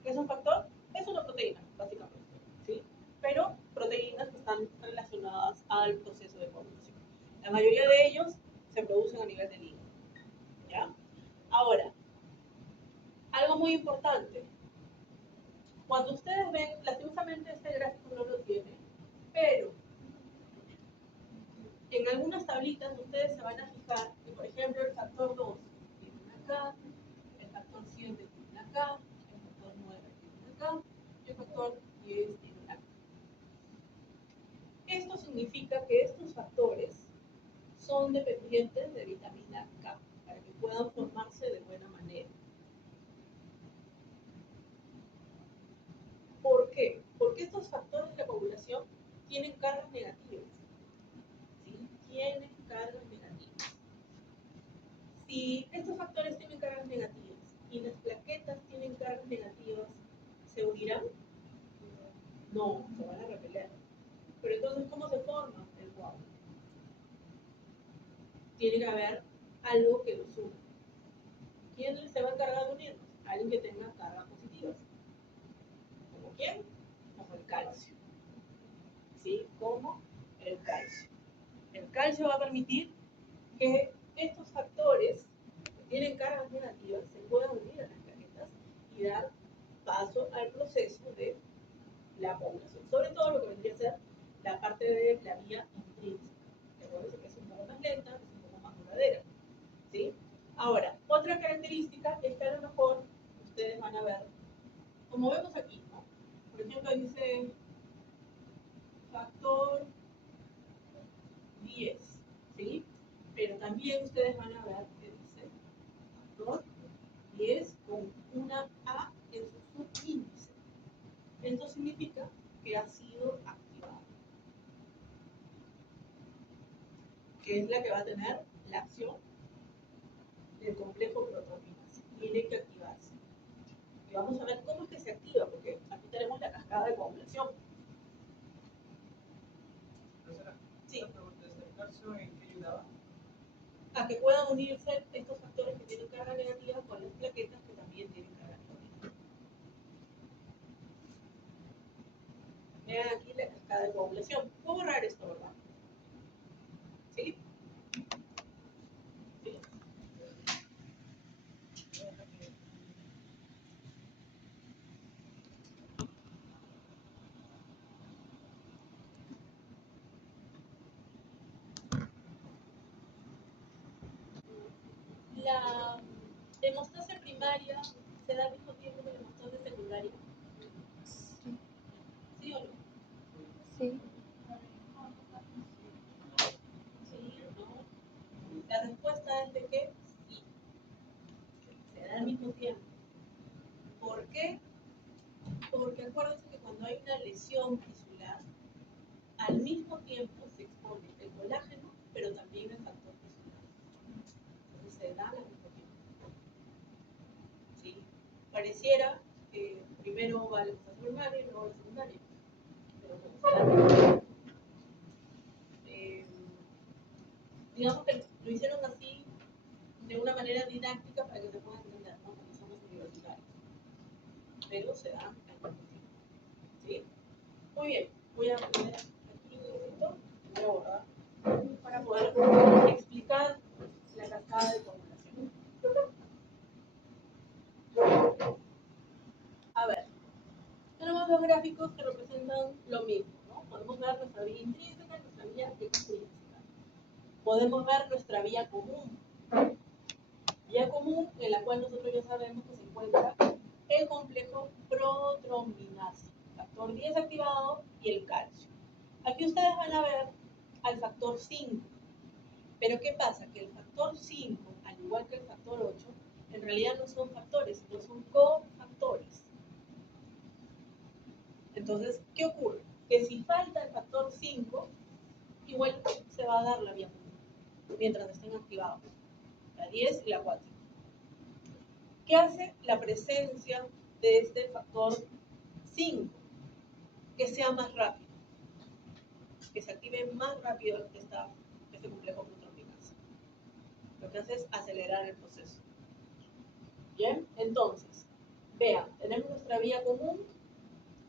¿Qué es un factor? Es una proteína, básicamente. ¿Sí? Pero proteínas que están relacionadas al proceso de coagulación. La mayoría de ellos se producen a nivel del hígado. ¿Ya? Ahora, algo muy importante. Cuando ustedes ven, lastimosamente este gráfico no lo tiene, pero en algunas tablitas ustedes se van a fijar que, por ejemplo, el factor 2 tiene una acá, el factor 7 tiene una acá, el factor 9 tiene una acá, y el factor 10 tiene una acá. Esto significa que estos factores son dependientes de vitamina K para que puedan formarse de buena manera. ¿Por qué? Porque estos factores de coagulación tienen cargas negativas. ¿Sí? Tienen cargas negativas. Si estos factores tienen cargas negativas y las plaquetas tienen cargas negativas, ¿se unirán? No, se van a repeler. Pero entonces, ¿cómo se forma el coágulo? Tiene que haber algo que los una. ¿Quién se va a encargar de unirnos? Alguien que tenga cargas positivas. ¿Como quién? Como el calcio. ¿Sí? Como el calcio. El calcio va a permitir que estos factores que tienen cargas negativas se puedan unir a las plaquetas y dar paso al proceso de la coagulación. Sobre todo lo que vendría a ser la parte de la vía intrínseca, que es un poco más lenta, es un poco más duradera. ¿Sí? Ahora, otra característica es que a lo mejor ustedes van a ver, como vemos aquí, ¿no? Por ejemplo, dice factor 10, ¿sí? Pero también ustedes van a ver que dice factor 10 con una A en su subíndice. Esto significa que ha sido activado, que es la que va a tener la acción del complejo protrombinasa. Tiene que activarse. Y vamos a ver cómo es que se activa, porque aquí tenemos la cascada de coagulación. Sí. ¿El calcio en qué ayudaba? A que puedan unirse estos factores que tienen carga negativa con las plaquetas que también tienen carga negativa. Vean aquí la cascada de coagulación. Puedo borrar esto, ¿verdad? ¿Sí? ¿Sí? La hemostasia primaria se da al mismo tiempo que la hemostasia secundaria. Sí. ¿Sí o no? Sí. Sí o no. La respuesta es de que sí. Se da al mismo tiempo. ¿Por qué? Porque acuérdense que cuando hay una lesión tisular, al mismo tiempo se expone el colágeno, pero también el factor tisular. Entonces se da al mismo tiempo. ¿Sí? Pareciera que primero va la hemostasia primaria y luego la secundaria. Pero no, se da al mismo tiempo. Digamos que lo hicieron así de una manera didáctica para que se pueda entender, ¿no? Porque somos universitarios. Pero se da al mismo tiempo. ¿Sí? Muy bien, voy a poner aquí esto, voy a borrar para poder explicar la cascada de coagulación. A ver, tenemos dos gráficos que representan lo mismo, ¿no? Podemos ver nuestra vía intrínseca y nuestra vía extrínseca. Podemos ver nuestra vía común. Vía común en la cual nosotros ya sabemos que se encuentra el complejo protrombinasa, factor 10 activado y el calcio. Aquí ustedes van a ver al factor 5. Pero ¿qué pasa? Que el factor 5, al igual que el factor 8, en realidad no son factores, sino son cofactores. Entonces, ¿qué ocurre? Que si falta el factor 5, igual se va a dar la vía común, mientras estén activados, la 10 y la 4. ¿Qué hace la presencia de este factor 5? Que sea más rápido, que se active más rápido este complejo protrombinasa. Lo que hace es acelerar el proceso. Bien, entonces, vean, tenemos nuestra vía común,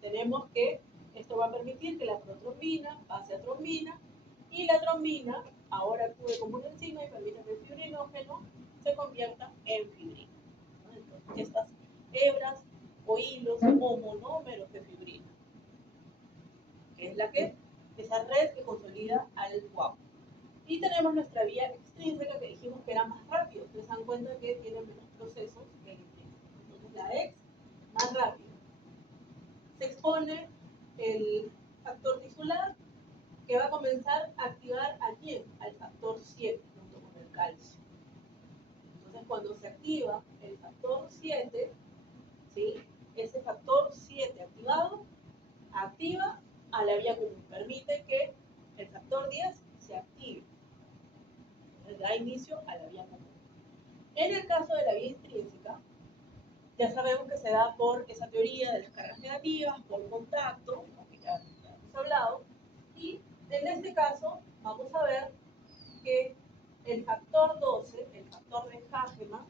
tenemos que esto va a permitir que la protrombina pase a trombina y la trombina ahora actúe como una enzima y permite que el fibrinógeno se convierta en fibrina. Entonces, estas hebras o hilos o monómeros de fibrina, que es esa red que consolida al coágulo. Y tenemos nuestra vía extrínseca que dijimos que era más rápido. Ustedes se dan cuenta que tiene menos procesos que el intrínseco. Entonces la X más rápido. Se expone el factor tisular que va a comenzar a activar ¿a quién? Al factor 7 junto con el calcio. Entonces cuando se activa el factor 7, ¿sí? Ese factor 7 activado activa a la vía común. Permite que el factor 10 se active. Da inicio a la vía común. En el caso de la vía intrínseca, ya sabemos que se da por esa teoría de las cargas negativas, por contacto, que ya hemos hablado, y en este caso vamos a ver que el factor 12, el factor de Hagemann,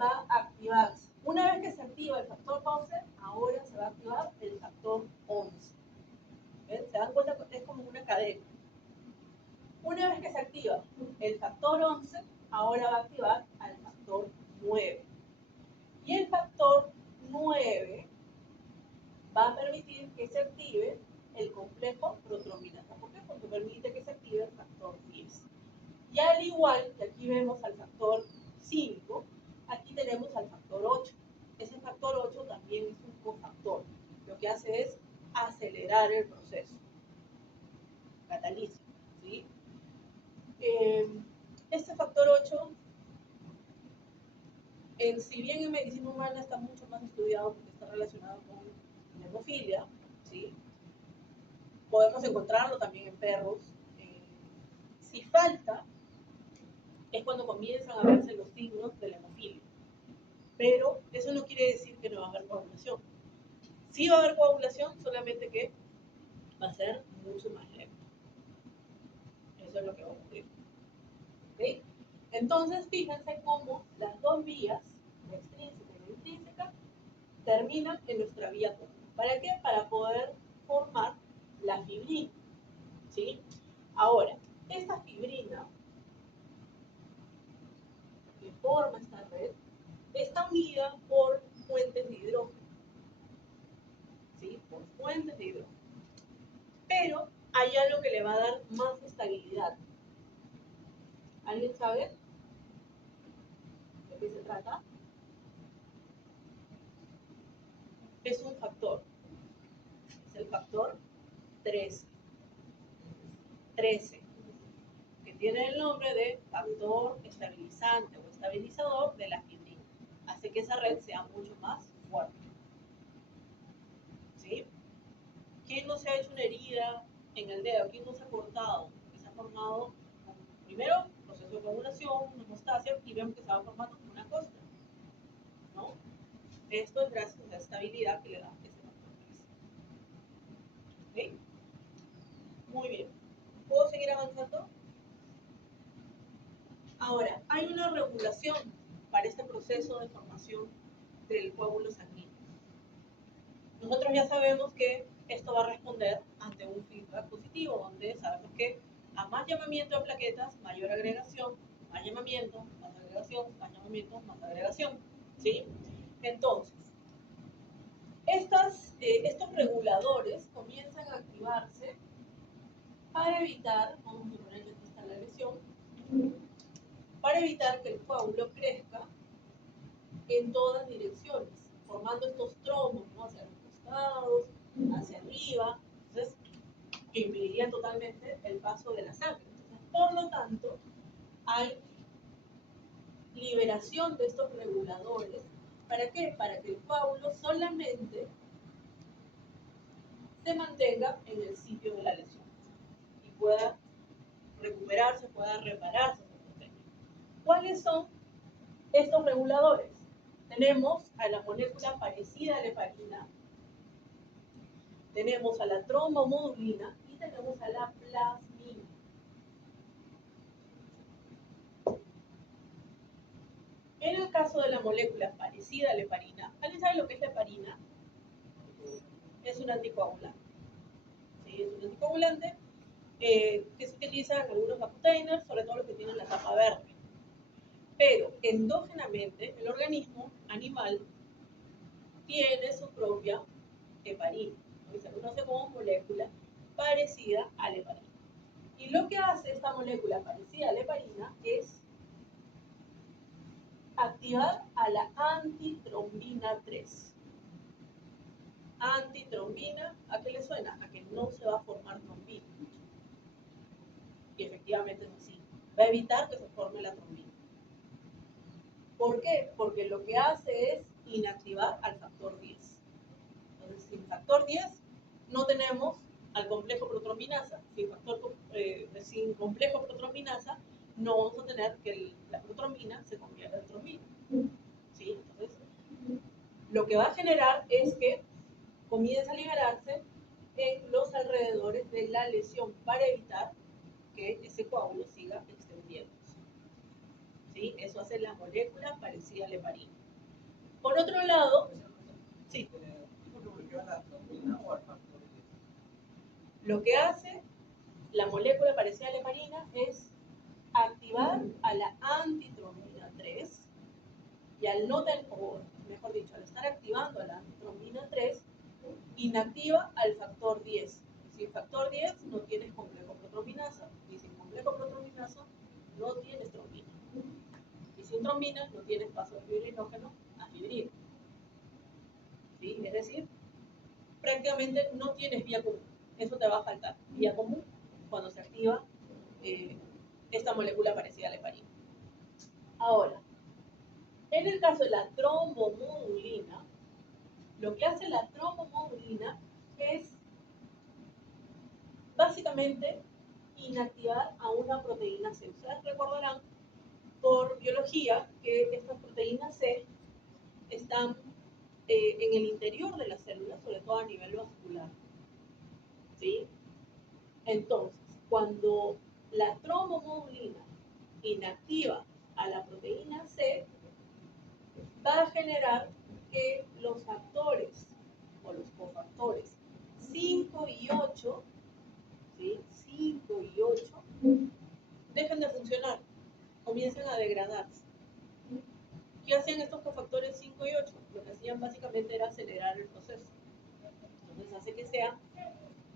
va a activarse. Una vez que se activa el factor 12, ahora se va a activar el factor 11. ¿Ven? ¿Se dan cuenta? Es como una cadena. Una vez que se activa el factor 11, ahora va a activar al factor 9. Y el factor 9 va a permitir que se active el complejo protrombinasa. ¿Por qué? Porque permite que se active el factor 10. Y al igual que aquí vemos al factor 5, aquí tenemos al factor 8. Ese factor 8 también es un cofactor. Lo que hace es acelerar el proceso. Cataliza, ¿sí? Este factor 8, si bien en medicina humana está mucho más estudiado porque está relacionado con la hemofilia, ¿sí? Podemos encontrarlo también en perros. Si falta, es cuando comienzan a verse los signos de la hemofilia. Pero eso no quiere decir que no va a haber coagulación. Sí va a haber coagulación, solamente que va a ser mucho más lento. Eso es lo que va a ocurrir. ¿Okay? Entonces, fíjense cómo las dos vías, la extrínseca y la intrínseca, terminan en nuestra vía común. ¿Para qué? Para poder formar la fibrina. ¿Sí? Ahora, esta fibrina que forma esta red está unida por fuentes de hidrógeno. ¿Sí? Por fuentes de hidrógeno. Pero hay algo que le va a dar más estabilidad. ¿Alguien sabe de qué se trata? Es un factor. Es el factor 13. 13. Que tiene el nombre de factor estabilizante o estabilizador de la fibrina. Hace que esa red sea mucho más fuerte. ¿Sí? ¿Quién no se ha hecho una herida en el dedo? ¿Quién no se ha cortado? Que se ha formado, primero, proceso de coagulación, una hemostasia, y vemos que se va formando como una costra, ¿no? Esto es gracias a la estabilidad que le da ese factor 13. ¿Ok? Muy bien. ¿Puedo seguir avanzando? Ahora, hay una regulación para este proceso de formación del coágulo sanguíneo. Nosotros ya sabemos que esto va a responder ante un feedback positivo, donde sabemos que a más llamamiento de plaquetas, mayor agregación, más llamamiento, más agregación, más llamamiento, más agregación. ¿Sí? Entonces, Estos reguladores comienzan a activarse para evitar, vamos a poner que aquí está la lesión, para evitar que el coágulo crezca en todas direcciones, formando estos trombos, ¿no? Hacia los costados, hacia arriba, entonces, que impedirían totalmente el paso de la sangre. Entonces, por lo tanto, hay liberación de estos reguladores. ¿Para qué? Para que el coágulo solamente se mantenga en el sitio de la lesión y pueda recuperarse, pueda repararse. ¿Cuáles son estos reguladores? Tenemos a la molécula parecida a la heparina, tenemos a la trombomodulina y tenemos a la plasmina. En el caso de la molécula parecida a la heparina, ¿alguien sabe lo que es la heparina? Es un anticoagulante. ¿Sí? Es un anticoagulante que se utiliza en algunos containers, sobre todo los que tienen la tapa verde. Pero endógenamente el organismo animal tiene su propia heparina, que se conoce como molécula parecida a la heparina. Y lo que hace esta molécula parecida a la heparina es activar a la antitrombina 3. Antitrombina, ¿a qué le suena? A que no se va a formar trombina. Y efectivamente es así. Va a evitar que se forme la trombina. ¿Por qué? Porque lo que hace es inactivar al factor 10. Entonces, sin factor 10 no tenemos al complejo protrombinasa. Sin complejo protrombinasa no vamos a tener que la protrombina se convierta en trombina. ¿Sí? Entonces, lo que va a generar es que comienza a liberarse en los alrededores de la lesión para evitar que ese coágulo siga extendiéndose. ¿Sí? Eso hace la molécula parecida a la heparina. Por otro lado, sí. Lo que hace la molécula parecida a la heparina es activar a la antitrombina 3 y al no tener, o mejor dicho, al estar activando a la antitrombina 3, inactiva al factor 10. Sin factor 10 no tienes complejo protrombinasa y sin complejo protrombinasa no tienes trombina. Y sin trombina no tienes paso de fibrinógeno a fibrina. ¿Sí? Es decir, prácticamente no tienes vía común. Eso te va a faltar. Vía común cuando se activa esta molécula parecida a la heparina. Ahora, en el caso de la trombomodulina, lo que hace la trombomodulina es básicamente inactivar a una proteína C. Ustedes recordarán por biología que estas proteínas C están en el interior de las células, sobre todo a nivel vascular. ¿Sí? Entonces, cuando la trombomodulina inactiva a la proteína C, va a generar que los factores o los cofactores 5 y 8, ¿sí? 5 y 8 dejen de funcionar, comiencen a degradarse. ¿Qué hacían estos cofactores 5 y 8? Lo que hacían básicamente era acelerar el proceso. Entonces hace que sea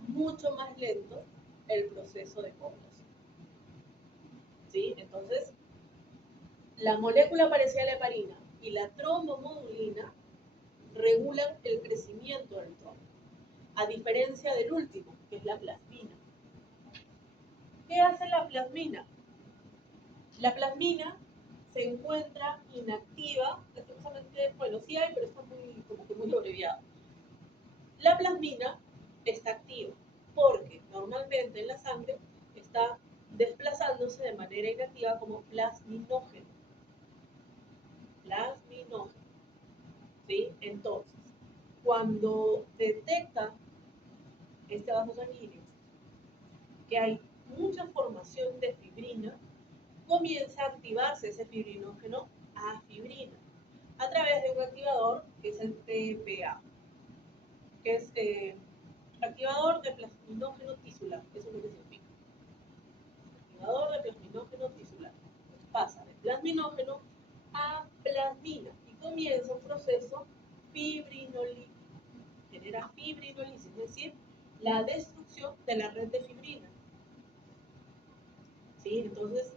mucho más lento el proceso de coagulación. ¿Sí? Entonces, la molécula parecida a la heparina y la trombomodulina regulan el crecimiento del trombo, a diferencia del último, que es la plasmina. ¿Qué hace la plasmina? La plasmina se encuentra inactiva, lastimosamente, bueno, sí hay, pero está muy abreviado. La plasmina está activa porque normalmente en la sangre está desplazándose de manera inactiva como plasminógeno. Plasminógeno. ¿Sí? Entonces, cuando detecta este vaso sanguíneo que hay mucha formación de fibrina, comienza a activarse ese fibrinógeno a fibrina a través de un activador que es el TPA, que es activador de plasminógeno tisular. Eso es lo que significa. Activador de plasminógeno tisular. Pasa de plasminógeno a plasmina y comienza un proceso fibrinolítico. genera fibrinolisis, es decir, la destrucción de la red de fibrina. ¿Sí? Entonces,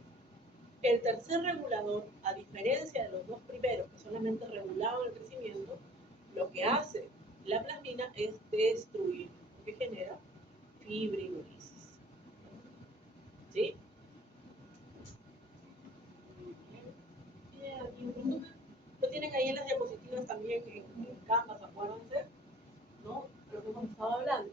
el tercer regulador, a diferencia de los dos primeros que solamente regulaban el crecimiento, lo que hace la plasmina es destruir, lo que genera fibrinolisis. ¿Sí? Bien, aquí un resumen. Lo tienen ahí en las diapositivas también en Canvas, acuérdense, ¿no? Lo que hemos estado hablando.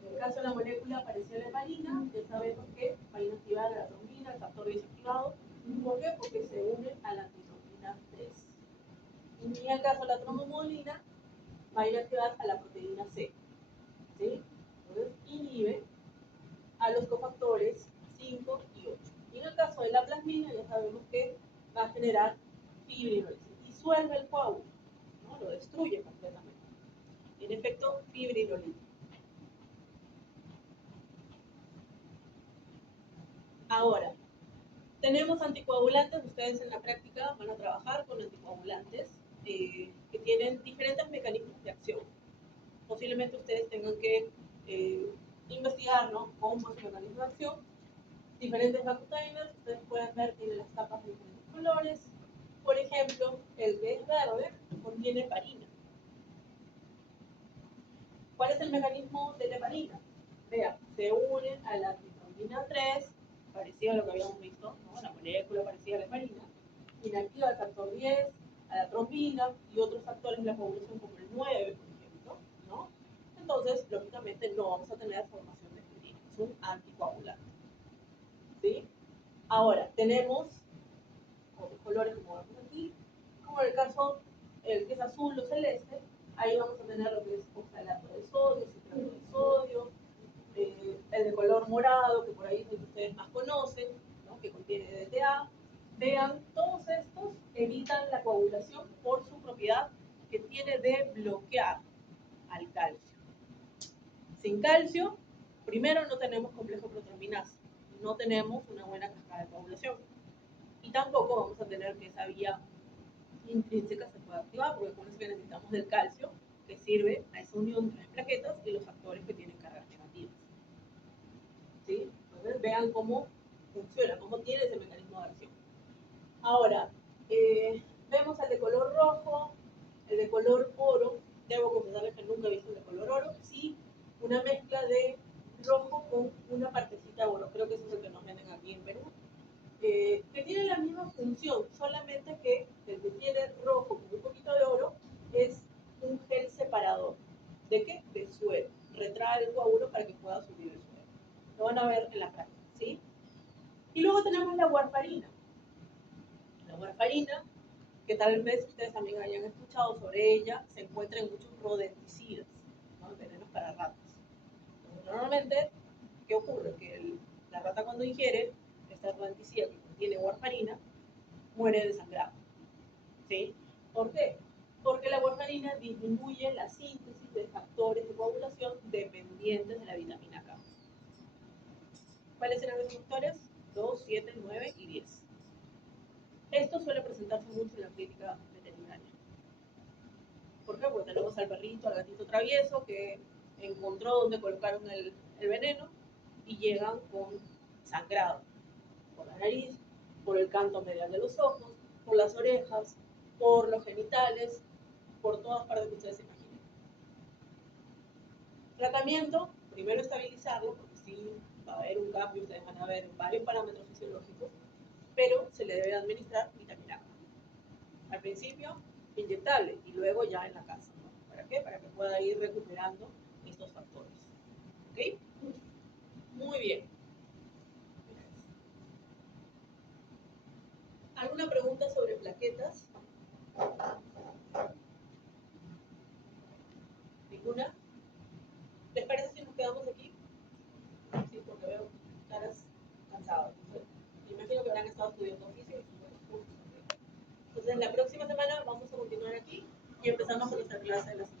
En el caso de la molécula parecida a la heparina, ya sabemos que va a inactivar la trombina, el factor desactivado. ¿Por qué? Porque se une a la antitrombina 3. Y en el caso de la trombomodulina, va a inactivar a la proteína C. ¿Sí? Entonces, inhibe a los cofactores 5 y 8. Y en el caso de la plasmina, ya sabemos que va a generar fibrinolisis. Disuelve el coágulo, ¿no? Lo destruye completamente. En efecto, fibrinolisis. Ahora, tenemos anticoagulantes. Ustedes en la práctica van a trabajar con anticoagulantes que tienen diferentes mecanismos de acción. Posiblemente ustedes tengan que investigar, ¿no?, cómo es el mecanismo de acción. Diferentes vacuumers, ustedes pueden ver, tienen las capas de diferentes colores. Por ejemplo, el que es verde contiene heparina. ¿Cuál es el mecanismo de la heparina? Vean, se une a la antitrombina 3, parecido a lo que habíamos visto, ¿no? La molécula parecida a la heparina, inactiva al factor 10, a la trombina y otros factores de la coagulación como el 9, por ejemplo, ¿no? Entonces, lógicamente, no vamos a tener formación de fibrina, es un anticoagulante. ¿Sí? Ahora, tenemos otros colores como vemos aquí, como en el caso, el que es azul o celeste, ahí vamos a tener lo que es oxalato de sodio, citrato de sodio, el de color morado, que por ahí es el que ustedes más conocen, ¿no?, que contiene DTA. Vean, todos estos evitan la coagulación por su propiedad que tiene de bloquear al calcio. Sin calcio, primero no tenemos complejo protrombinasa, no tenemos una buena cascada de coagulación. Y tampoco vamos a tener que esa vía intrínseca se pueda activar, porque con eso que necesitamos del calcio, que sirve a esa unión entre las plaquetas y los factores que tienen cargas negativas. ¿Sí? Entonces vean cómo funciona, cómo tiene ese mecanismo de acción. Ahora, vemos el de color rojo, el de color oro. Debo confesarles que nunca he visto el de color oro. Sí, una mezcla de rojo con una partecita de oro. Creo que eso es el que nos venden aquí en Perú. Que tiene la misma función, solamente que el que tiene rojo con un poquito de oro es un gel separador. ¿De qué? De suero. Retrae el coágulo para que pueda subir el suero. Lo van a ver en la práctica, ¿sí? Y luego tenemos la warfarina. La warfarina, que tal vez ustedes también hayan escuchado sobre ella, se encuentra en muchos rodenticidas, ¿no?, venenos para ratas. Entonces, normalmente, ¿qué ocurre? Que la rata cuando ingiere esta rodenticida que contiene warfarina, muere desangrado. ¿Sí? ¿Por qué? Porque la warfarina disminuye la síntesis de factores de coagulación dependientes de la vitamina K. ¿Cuáles eran los factores? 2, 7, 9 y 10. Esto suele presentarse mucho en la clínica veterinaria. ¿Por qué? Porque tenemos al perrito, al gatito travieso que encontró donde colocaron el veneno y llegan con sangrado por la nariz, por el canto medial de los ojos, por las orejas, por los genitales, por todas partes que ustedes se imaginen. Tratamiento, primero estabilizarlo, porque sí va a haber un cambio, ustedes van a ver varios parámetros fisiológicos, pero se le debe administrar vitamina K. Al principio, inyectable, y luego ya en la casa, ¿no? ¿Para qué? Para que pueda ir recuperando estos factores. ¿Ok? Muy bien. ¿Alguna pregunta sobre plaquetas? ¿Ninguna? ¿Les parece si nos quedamos aquí? Sí, porque veo caras cansadas. Me imagino que habrán estado estudiando física y sus buenos cursos. Entonces, la próxima semana vamos a continuar aquí y empezamos con nuestra clase de la semana.